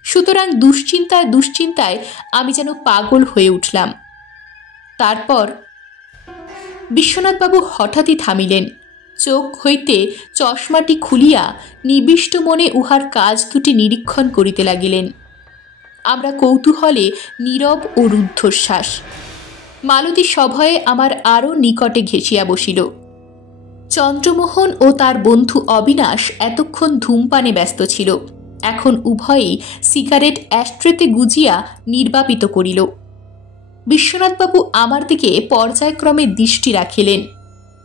সুতরাং দুশ্চিন্তায় দুশ্চিন্তায় আমি যেন পাগল হয়ে উঠলাম। তারপর বিশ্বনাথবাবু হঠাৎই থামিলেন। চোখ হইতে চশমাটি খুলিয়া নিবিষ্ট মনে উহার কাজ দুটি নিরীক্ষণ করিতে লাগিলেন। আমরা কৌতূহলে নীরব ও রুদ্ধশ্বাস। মালতী সভয়ে আমার আরও নিকটে ঘেঁষিয়া বসিল। চন্দ্রমোহন ও তার বন্ধু অবিনাশ এতক্ষণ ধূমপানে ব্যস্ত ছিল। এখন উভয়েই সিগারেট অ্যাস্ট্রেতে গুজিয়া নির্বাপিত করিল। বিশ্বনাথবাবু আমার দিকে পর্যায়ক্রমে দৃষ্টি রাখিলেন।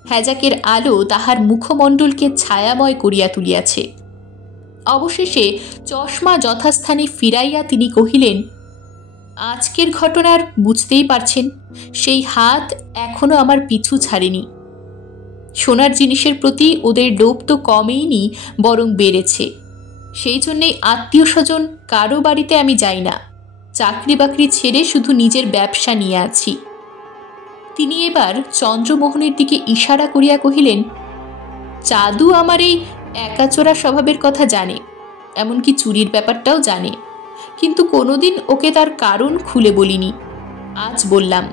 হ্যাজাকের আলো তাহার মুখমণ্ডলকে ছায়াময় করিয়া তুলিয়াছে। অবশেষে চশমা যথাস্থানে ফিরাইয়া তিনি কহিলেন, আজকের ঘটনার বুঝতেই পারছেন, সেই হাত এখনো আমার পিছু ছাড়েনি। সোনার জিনিসের প্রতি ওদের লোভ তো কমেইনি, বরং বেড়েছে। সেই জন্যেই আত্মীয় স্বজন কারো বাড়িতে আমি যাই না। চাকরি বাকরি ছেড়ে শুধু নিজের ব্যবসা নিয়ে আছি। তিনি এবার চন্দ্রমোহনের দিকে ইশারা করিয়া কহিলেন, চাঁদু আমার এই একাচোরা স্বভাবের কথা জানে, এমনকি চুরির ব্যাপারটাও জানে, কিন্তু কোনোদিন ওকে তার কারণ খুলে বলিনি। আজ বললাম,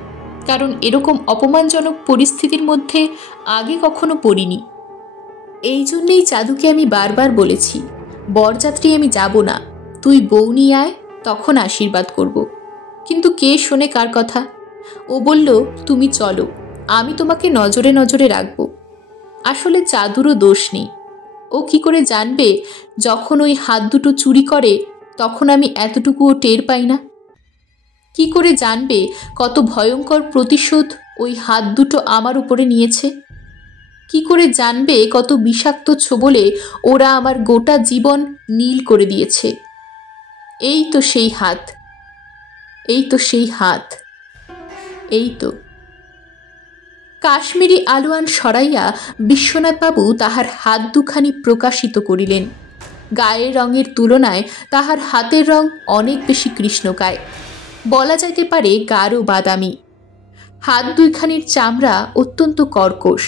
কারণ এরকম অপমানজনক পরিস্থিতির মধ্যে আগে কখনো পড়িনি। এই জন্যেই চাঁদুকে আমি বারবার বলেছি, বরযাত্রী আমি যাব না, তুই বউ নিয়ে আয়, তখন আশীর্বাদ করব। কিন্তু কে শোনে কার কথা? ও বলল, তুমি চলো, আমি তোমাকে নজরে নজরে রাখব। আসলে চাঁদুরও দোষ নেই। ও কি করে জানবে যখন ওই হাত দুটো চুরি করে তখন আমি এতটুকুও টের পাই না? কি করে জানবে কত ভয়ঙ্কর প্রতিশোধ ওই হাত দুটো আমার উপরে নিয়েছে? কি করে জানবে কত বিষাক্ত ছোবলে ওরা আমার গোটা জীবন নীল করে দিয়েছে? এই তো সেই হাত, এই তো সেই হাত। এই তো। কাশ্মীরি আলোয়ান সরাইয়া বিশ্বনাথবাবু তাহার হাত দুখানি প্রকাশিত করিলেন। গায়ের রঙের তুলনায় তাহার হাতের রং অনেক বেশি কৃষ্ণকায়, বলা যাইতে পারে গাঢ় বাদামি। হাত দুইখানির চামড়া অত্যন্ত কর্কশ,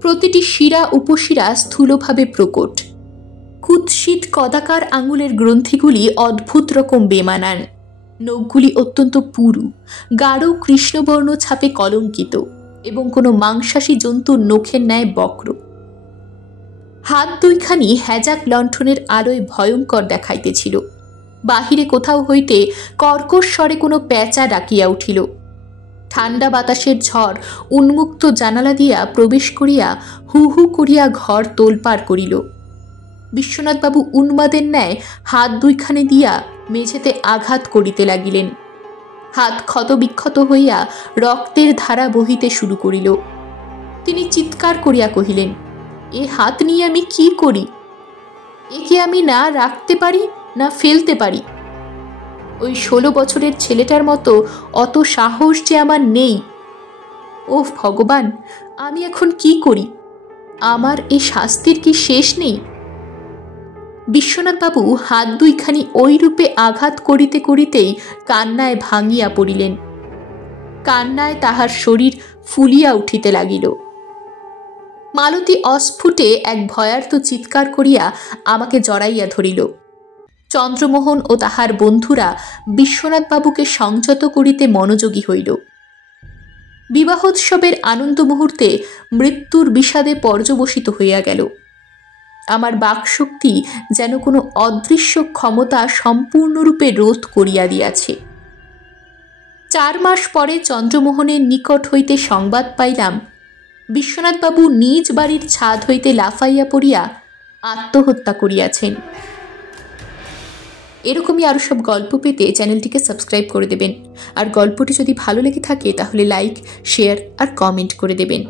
প্রতিটি শিরা উপশিরা স্থূলভাবে প্রকট। কুৎসিত কদাকার আঙুলের গ্রন্থিগুলি অদ্ভুত রকম বেমানান। নখগুলি অত্যন্ত পুরু, গাঢ় কৃষ্ণবর্ণ ছাপে কলঙ্কিত এবং কোনো মাংসাশী জন্তুর নখের ন্যায় বক্র। হাত দুইখানি হ্যাজাক লণ্ঠনের আলোয় ভয়ঙ্কর দেখাইতেছিল। বাহিরে কোথাও হইতে কর্কশ স্বরে কোনো প্যাঁচা ডাকিয়া উঠিল। ঠান্ডা বাতাসের ঝড় উন্মুক্ত জানালা দিয়া প্রবেশ করিয়া হু হু করিয়া ঘর তোলপাড় করিল। বিশ্বনাথবাবু উন্মাদের ন্যায় হাত দুইখানে দিয়া মেঝেতে আঘাত করিতে লাগিলেন। হাত ক্ষতবিক্ষত হইয়া রক্তের ধারা বহিতে শুরু করিল। তিনি চিৎকার করিয়া কহিলেন, এ হাত নিয়ে আমি কি করি? একে আমি না রাখতে পারি না ফেলতে পারি। ওই 16 বছরের ছেলেটার মতো অত সাহস যে আমার নেই। ওহ ভগবান, আমি এখন কি করি? আমার এ শাস্তির কি শেষ নেই? বিশ্বনাথবাবু হাত দুইখানি ওই রূপে আঘাত করিতে করিতেই কান্নায় ভাঙিয়া পড়িলেন। কান্নায় তাহার শরীর ফুলিয়া উঠিতে লাগিল। মালতী অস্ফুটে এক ভয়ার্ত চিৎকার করিয়া আমাকে জড়াইয়া ধরিল। চন্দ্রমোহন ও তাহার বন্ধুরা বিশ্বনাথবাবুকে সংযত করিতে মনোযোগী হইল। বিবাহোৎসবের আনন্দ মুহূর্তে মৃত্যুর বিষাদে পর্যবসিত হইয়া গেল। আমার বাকশক্তি যেন কোনো অদৃশ্য ক্ষমতা সম্পূর্ণরূপে রোধ করিয়া দিয়াছে। 4 মাস পরে চন্দ্রমোহনের নিকট হইতে সংবাদ পাইলাম, বিশ্বনাথবাবু নিজ বাড়ির ছাদ হইতে লাফাইয়া পড়িয়া আত্মহত্যা করিয়াছেন। এরকমই আরও সব গল্প পেতে চ্যানেলটিকে সাবস্ক্রাইব করে দেবেন। আর গল্পটি যদি ভালো লেগে থাকে তাহলে লাইক, শেয়ার আর কমেন্ট করে দেবেন।